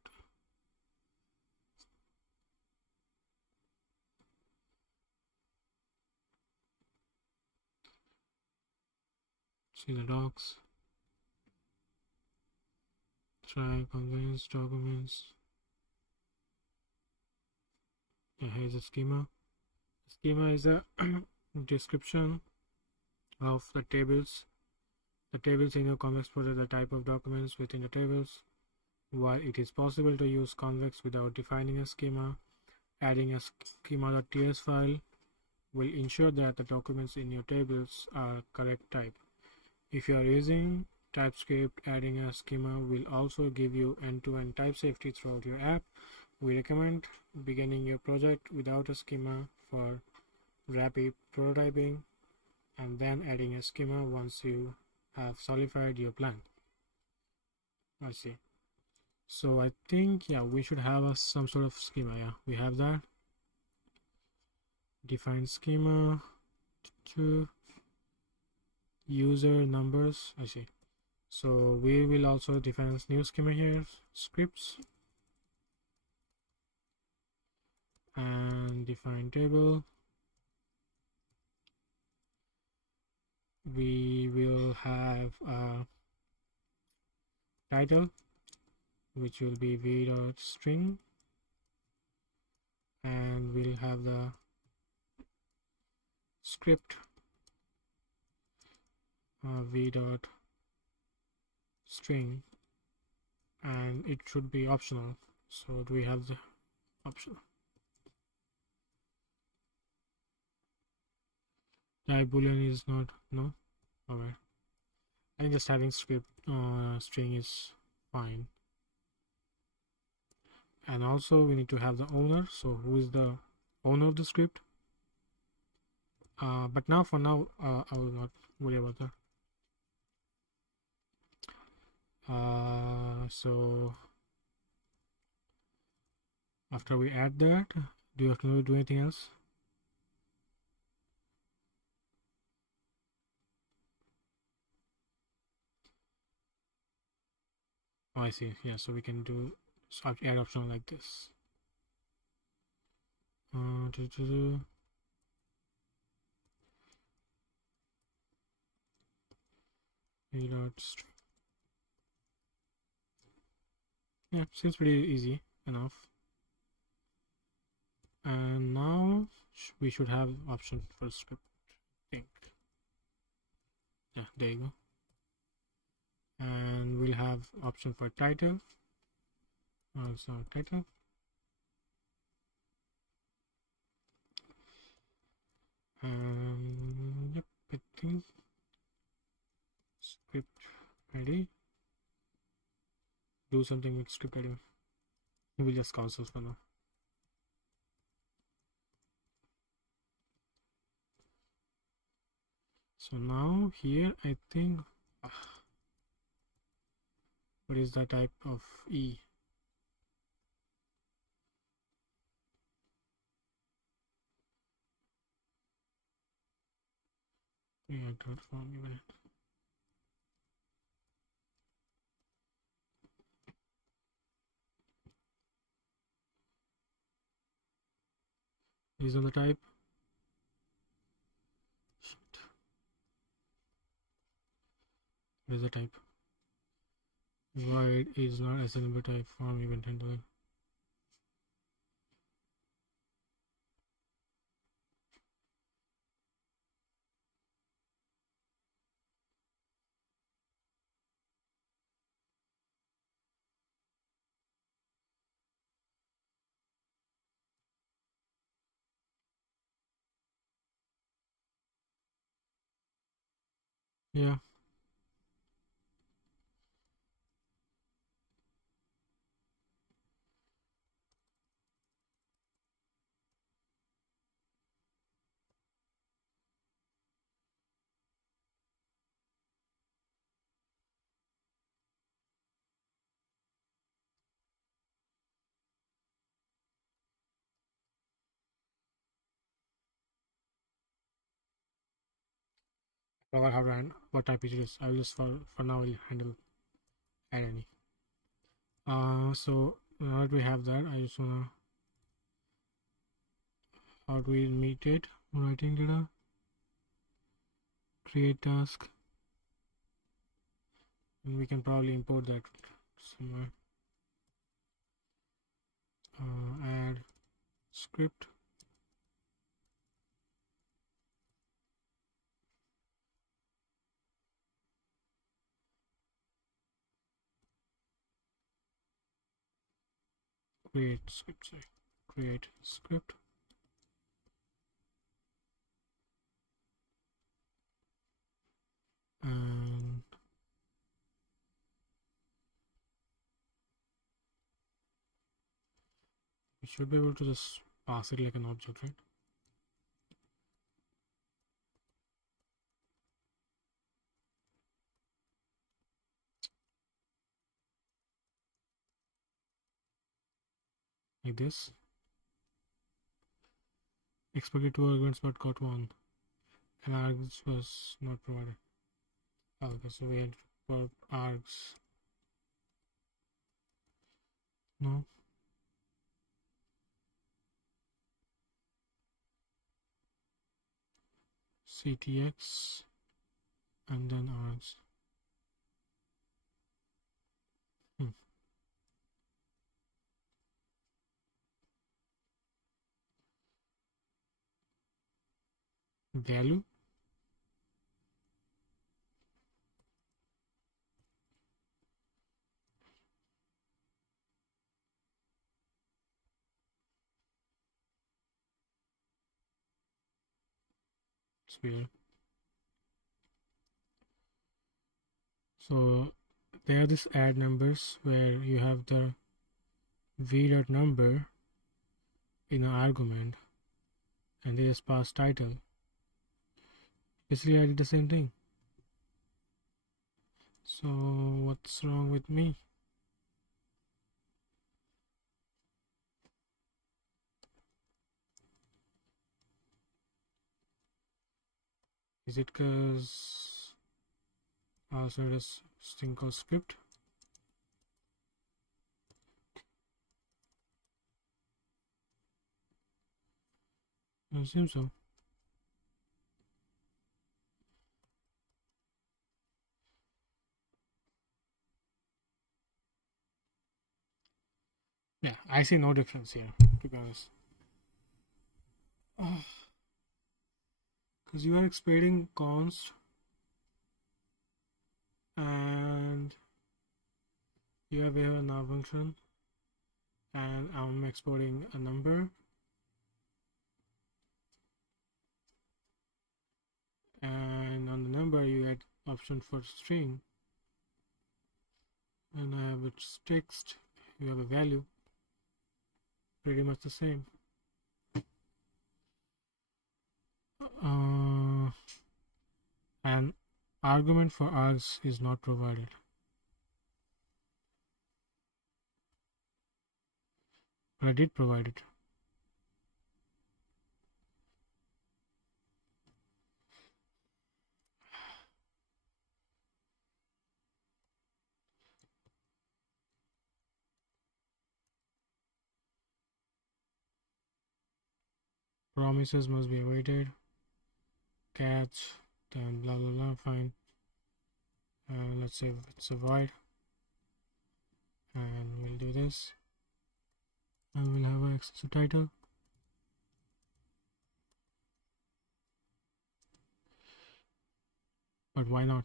see the docs. Try conveys documents. Yeah, here's the schema. The schema is a description of the tables. The tables in your Convex project, the type of documents within the tables. While it is possible to use Convex without defining a schema, adding a schema.ts file will ensure that the documents in your tables are correct type. If you are using TypeScript, adding a schema will also give you end-to-end type safety throughout your app. We recommend beginning your project without a schema for rapid prototyping and then adding a schema once you have solidified your plan. Let's see. So I think, yeah, we should have some sort of schema. Yeah, we have that. Define schema to user numbers. I see. So we will also define this new schema here, scripts, and define table. We will have a title, which will be v.string, and we'll have the script v.string, and it should be optional. So do we have the optional type boolean is not? No. Alright, and just having script string is fine. And also we need to have the owner. So who is the owner of the script? But now for now I will not worry about that. So after we add that, do you have to do anything else? Oh, I see. Yeah, so we can do add option like this. Yeah, seems pretty easy enough. And now we should have option for script. I think. Yeah, there you go. And we'll have option for title. Also title. Yep, I think script ready. Do something with script ready. We'll just console for now. So now here I think what is the type of E? Reactor form event. Is on the type. Shit. What is the type? Void is not SNB type form event handling. Yeah. I forgot how to handle what type it is. I will just for now will handle add any. So now that we have that, I just wanna how do we meet it? Writing data, create task, and we can probably import that somewhere. Add script. Create script. Sorry, create script. And we should be able to just pass it like an object, right? Like this. Expected 2 arguments but got 1. And args was not provided. Okay, so we had for args. No. CTX and then args. Value. It's weird. So there are these add numbers where you have the v.number in an argument and they just pass title. Basically I did the same thing. So what's wrong with me? Is it because I also had this thing called script? I assume so. Yeah, I see no difference here, to be honest. Because you are expecting const and you have here a now function and I'm exporting a number and on the number you add option for string and I have its text, you have a value, pretty much the same. Argument for args is not provided. But I did provide it. Promises must be awaited. Catch, then blah blah blah, fine. Let's say it's a void. And we'll do this. And we'll have an excessive title. But why not?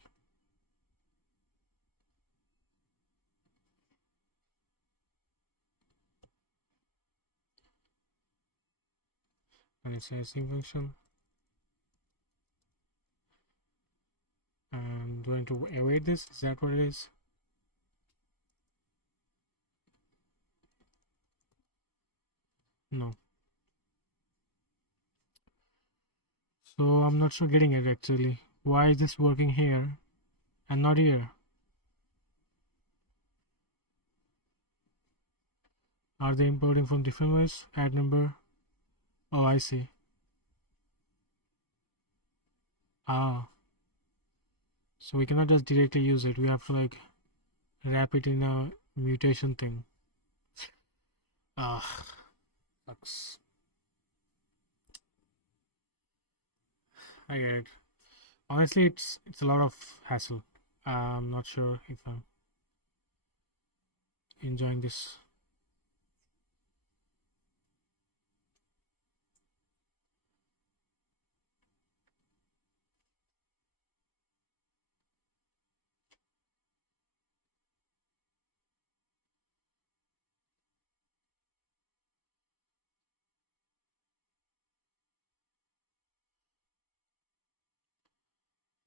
And it's a string function. And going to await this. Is that what it is? No. So I'm not sure getting it actually. Why is this working here and not here? Are they importing from different ways? Add number. Oh, I see. Ah. So we cannot just directly use it. We have to like wrap it in a mutation thing. Ah, sucks. I get it. Honestly, it's a lot of hassle. I'm not sure if I'm enjoying this.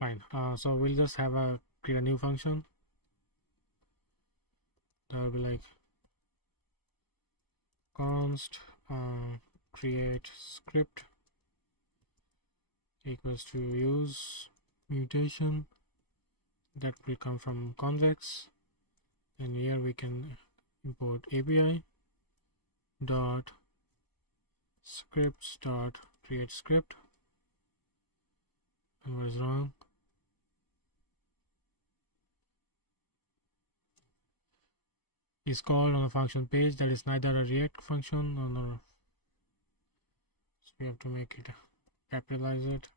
Fine. So we'll just have a create a new function. That will be like const create script equals to use mutation. That will come from Convex. And here we can import API dot scripts dot create script. And what is wrong? Is called on a function page that is neither a React function nor. So we have to make it capitalize it.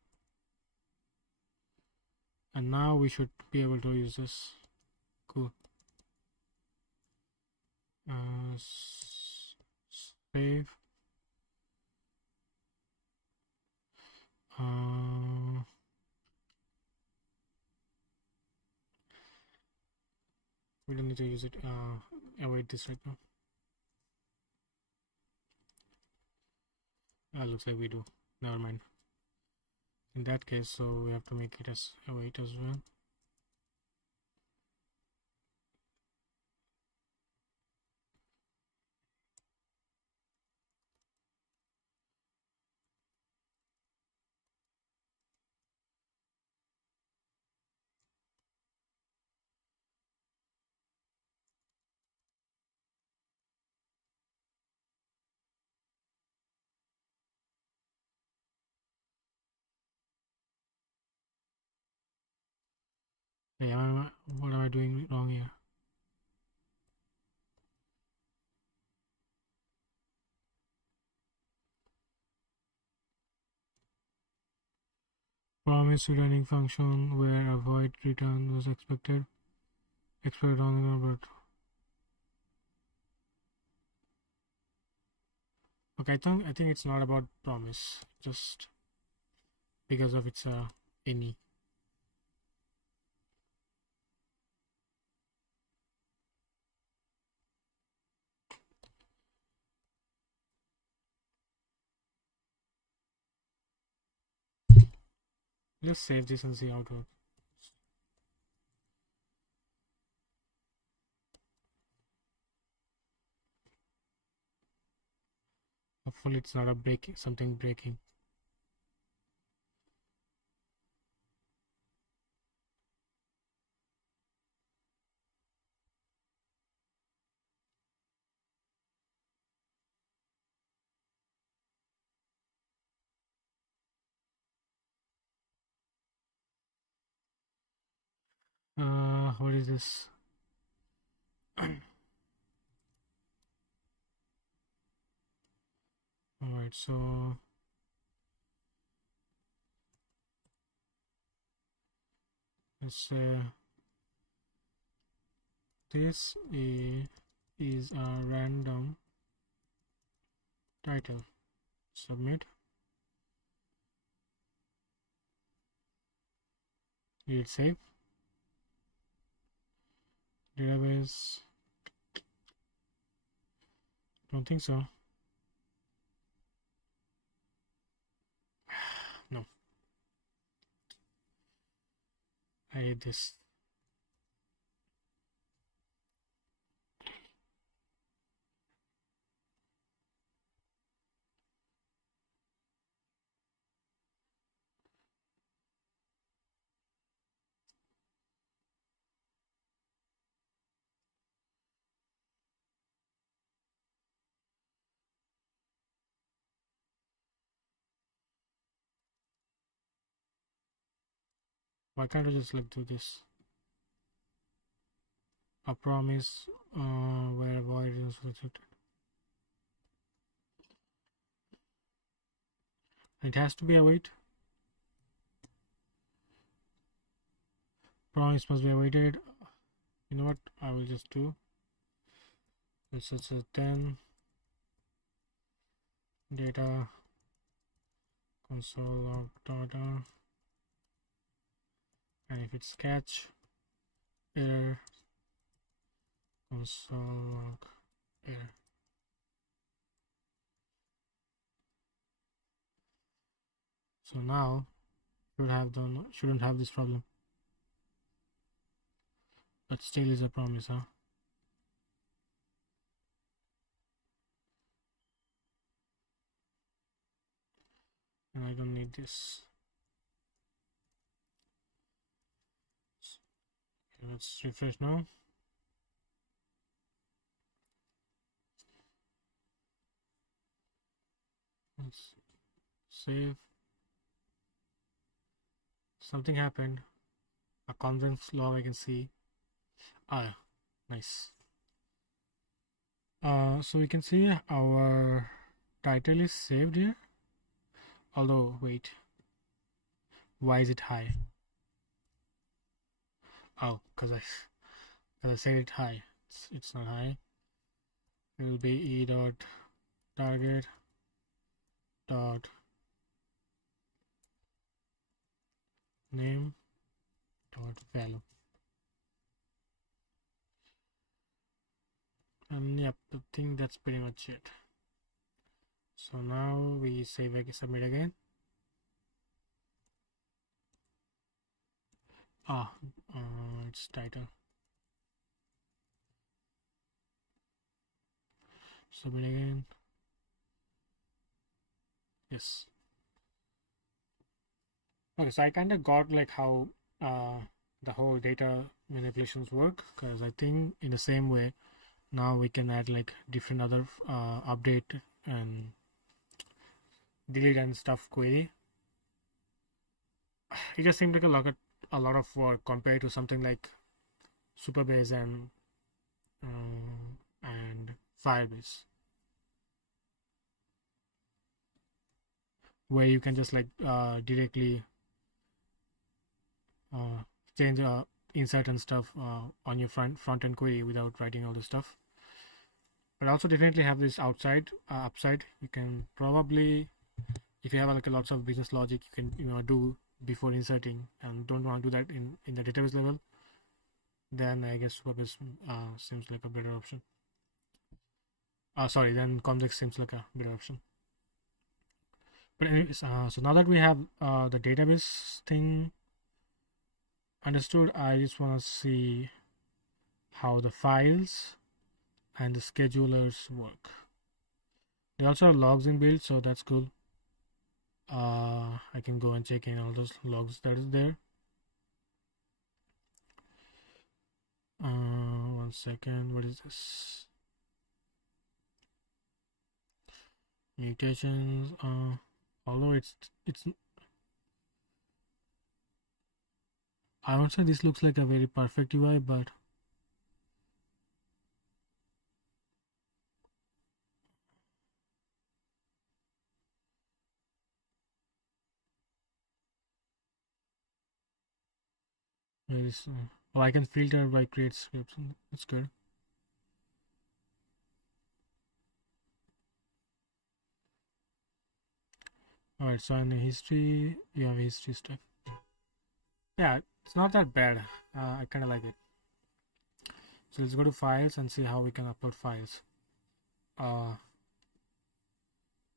And now we should be able to use this. Cool. Save. We don't need to use it. Await this right now. Looks like we do. Never mind. In that case, so we have to make it as await as well. Hey, what am I doing wrong here? Promise returning function where a void return was expected on the but okay, I think it's not about promise, just because of its any. Let's save this and see how it works. Hopefully it's not a something breaking. What is this? Alright, so let's say this is a random title. Submit. Did it save? Database. Don't think so. No. I hate this. Why can't I just like do this? A promise where avoidance was rejected. It has to be await. Promise must be awaited. You know what? I will just do. This is a 10 data console log data, and if it's catch error console log error. So now shouldn't have this problem, but still is a promise, huh? And I don't need this. Okay, let's refresh now. Let's save. Something happened. A Convex log I can see. Ah, nice. So we can see our title is saved here. Although, wait. Why is it high? Oh, because I said it high. It's not high. It will be e dot target dot name dot value. And yep, I think that's pretty much it. So now we save again, submit again. It's title. Submit again. Yes. Okay, so I kind of got like how the whole data manipulations work, because I think in the same way now we can add like different other update and delete and stuff query. It just seemed like a lot of work compared to something like Supabase and Firebase, where you can just like directly change insert and stuff on your front end query without writing all this stuff. But also definitely have this upside. You can probably, if you have like lots of business logic, you can do before inserting and don't want to do that in the database level, then I guess Supabase seems like a better option. Then Convex seems like a better option. But anyways, so now that we have the database thing understood, I just want to see how the files and the schedulers work. They also have logs inbuilt, so that's cool. I can go and check in all those logs that is there. 1 second. What is this? Mutations. Although it's I would say this looks like a very perfect UI, but there is, oh, I can filter by create scripts. That's good. Alright, so in the history, you have history stuff. Yeah, it's not that bad. I kind of like it. So let's go to files and see how we can upload files.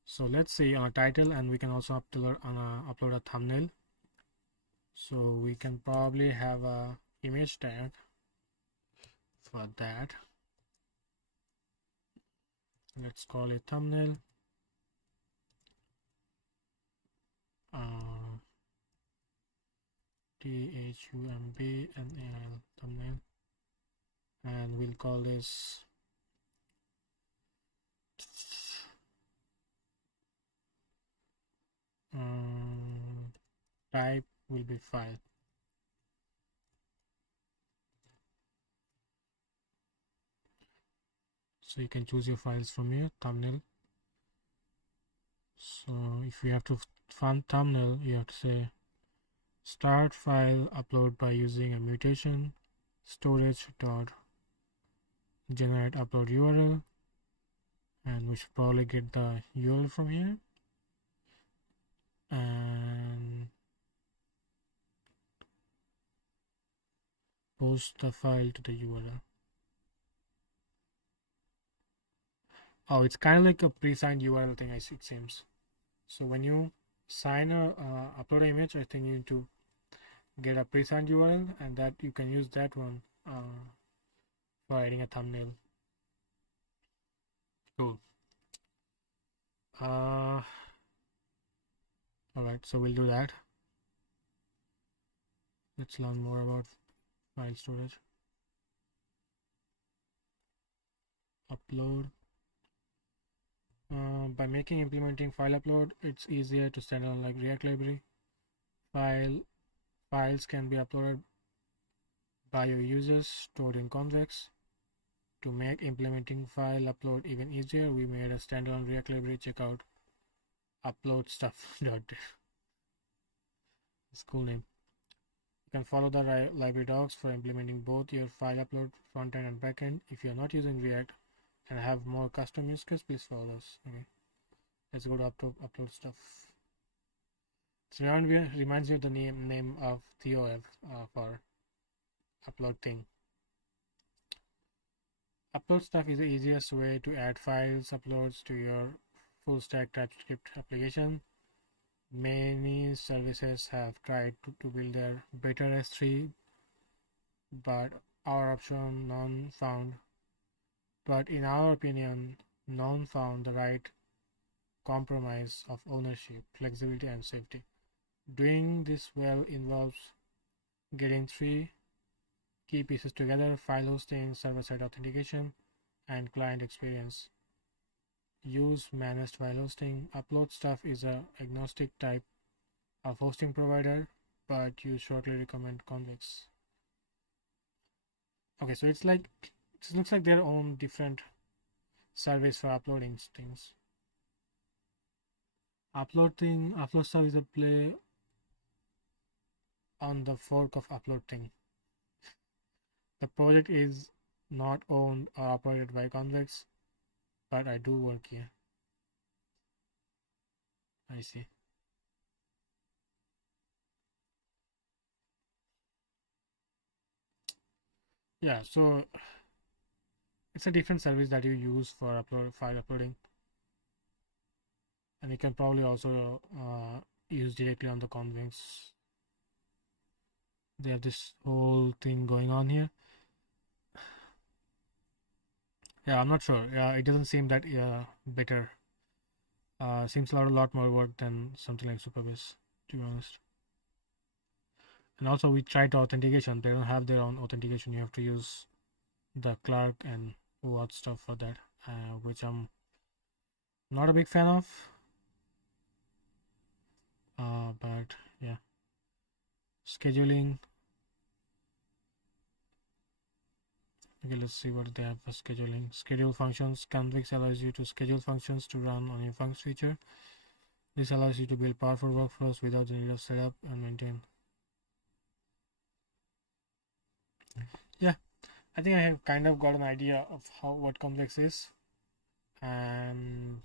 So let's see on a title, and we can also upload a thumbnail. So we can probably have a image tag for that. Let's call it thumbnail. THUMBNAIL thumbnail, and we'll call this type will be file. So you can choose your files from here. Thumbnail. So if you have to find thumbnail, you have to say start file upload by using a mutation storage dot generate upload URL, and we should probably get the URL from here and post the file to the URL. Oh, it's kind of like a pre-signed URL thing, it seems. So when you sign a upload image, I think you need to get a pre-signed URL, and that you can use that one for adding a thumbnail. Cool. All right, so we'll do that. Let's learn more about file storage. Upload. By making implementing file upload, it's easier to stand on like React library. Files can be uploaded by your users stored in Convex. To make implementing file upload even easier, we made a standalone React library. Check out upload stuff. It's cool name. You can follow the library docs for implementing both your file upload frontend and backend. If you're not using React and have more custom use case, please follow us. Okay, let's go to upload stuff. So reminds me of the name of TOF for upload thing. Upload stuff is the easiest way to add files uploads to your full stack TypeScript application. Many services have tried to build their better S3, but our option none found. But in our opinion, none found the right compromise of ownership, flexibility, and safety. Doing this well involves getting three key pieces together: file hosting, server-side authentication, and client experience. Use managed file hosting. Upload stuff is a agnostic type of hosting provider, but you shortly recommend Convex. Okay, so it looks like their own different service for uploading things. Upload stuff is a play on the fork of upload thing. The project is not owned or operated by Convex, but I do work here. I see. Yeah, so it's a different service that you use for file uploading, and you can probably also use directly on the Convex. They have this whole thing going on here. Yeah, I'm not sure. Yeah, it doesn't seem that better. Seems a lot more work than something like Supabase, to be honest. And also, we tried authentication. They don't have their own authentication. You have to use the Clark and OAuth stuff for that, which I'm not a big fan of. But yeah, scheduling. Okay, let's see what they have for scheduling. Schedule functions. Convex allows you to schedule functions to run on your functions feature. This allows you to build powerful workflows without the need of setup and maintain. Yeah, I think I have kind of got an idea of what Convex is, and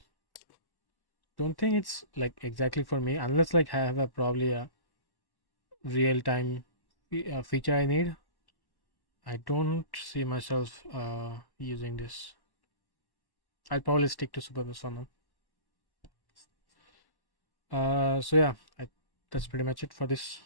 don't think it's like exactly for me unless like I have probably a real-time feature I need. I don't see myself using this. I'll probably stick to Supabase for now. So yeah, that's pretty much it for this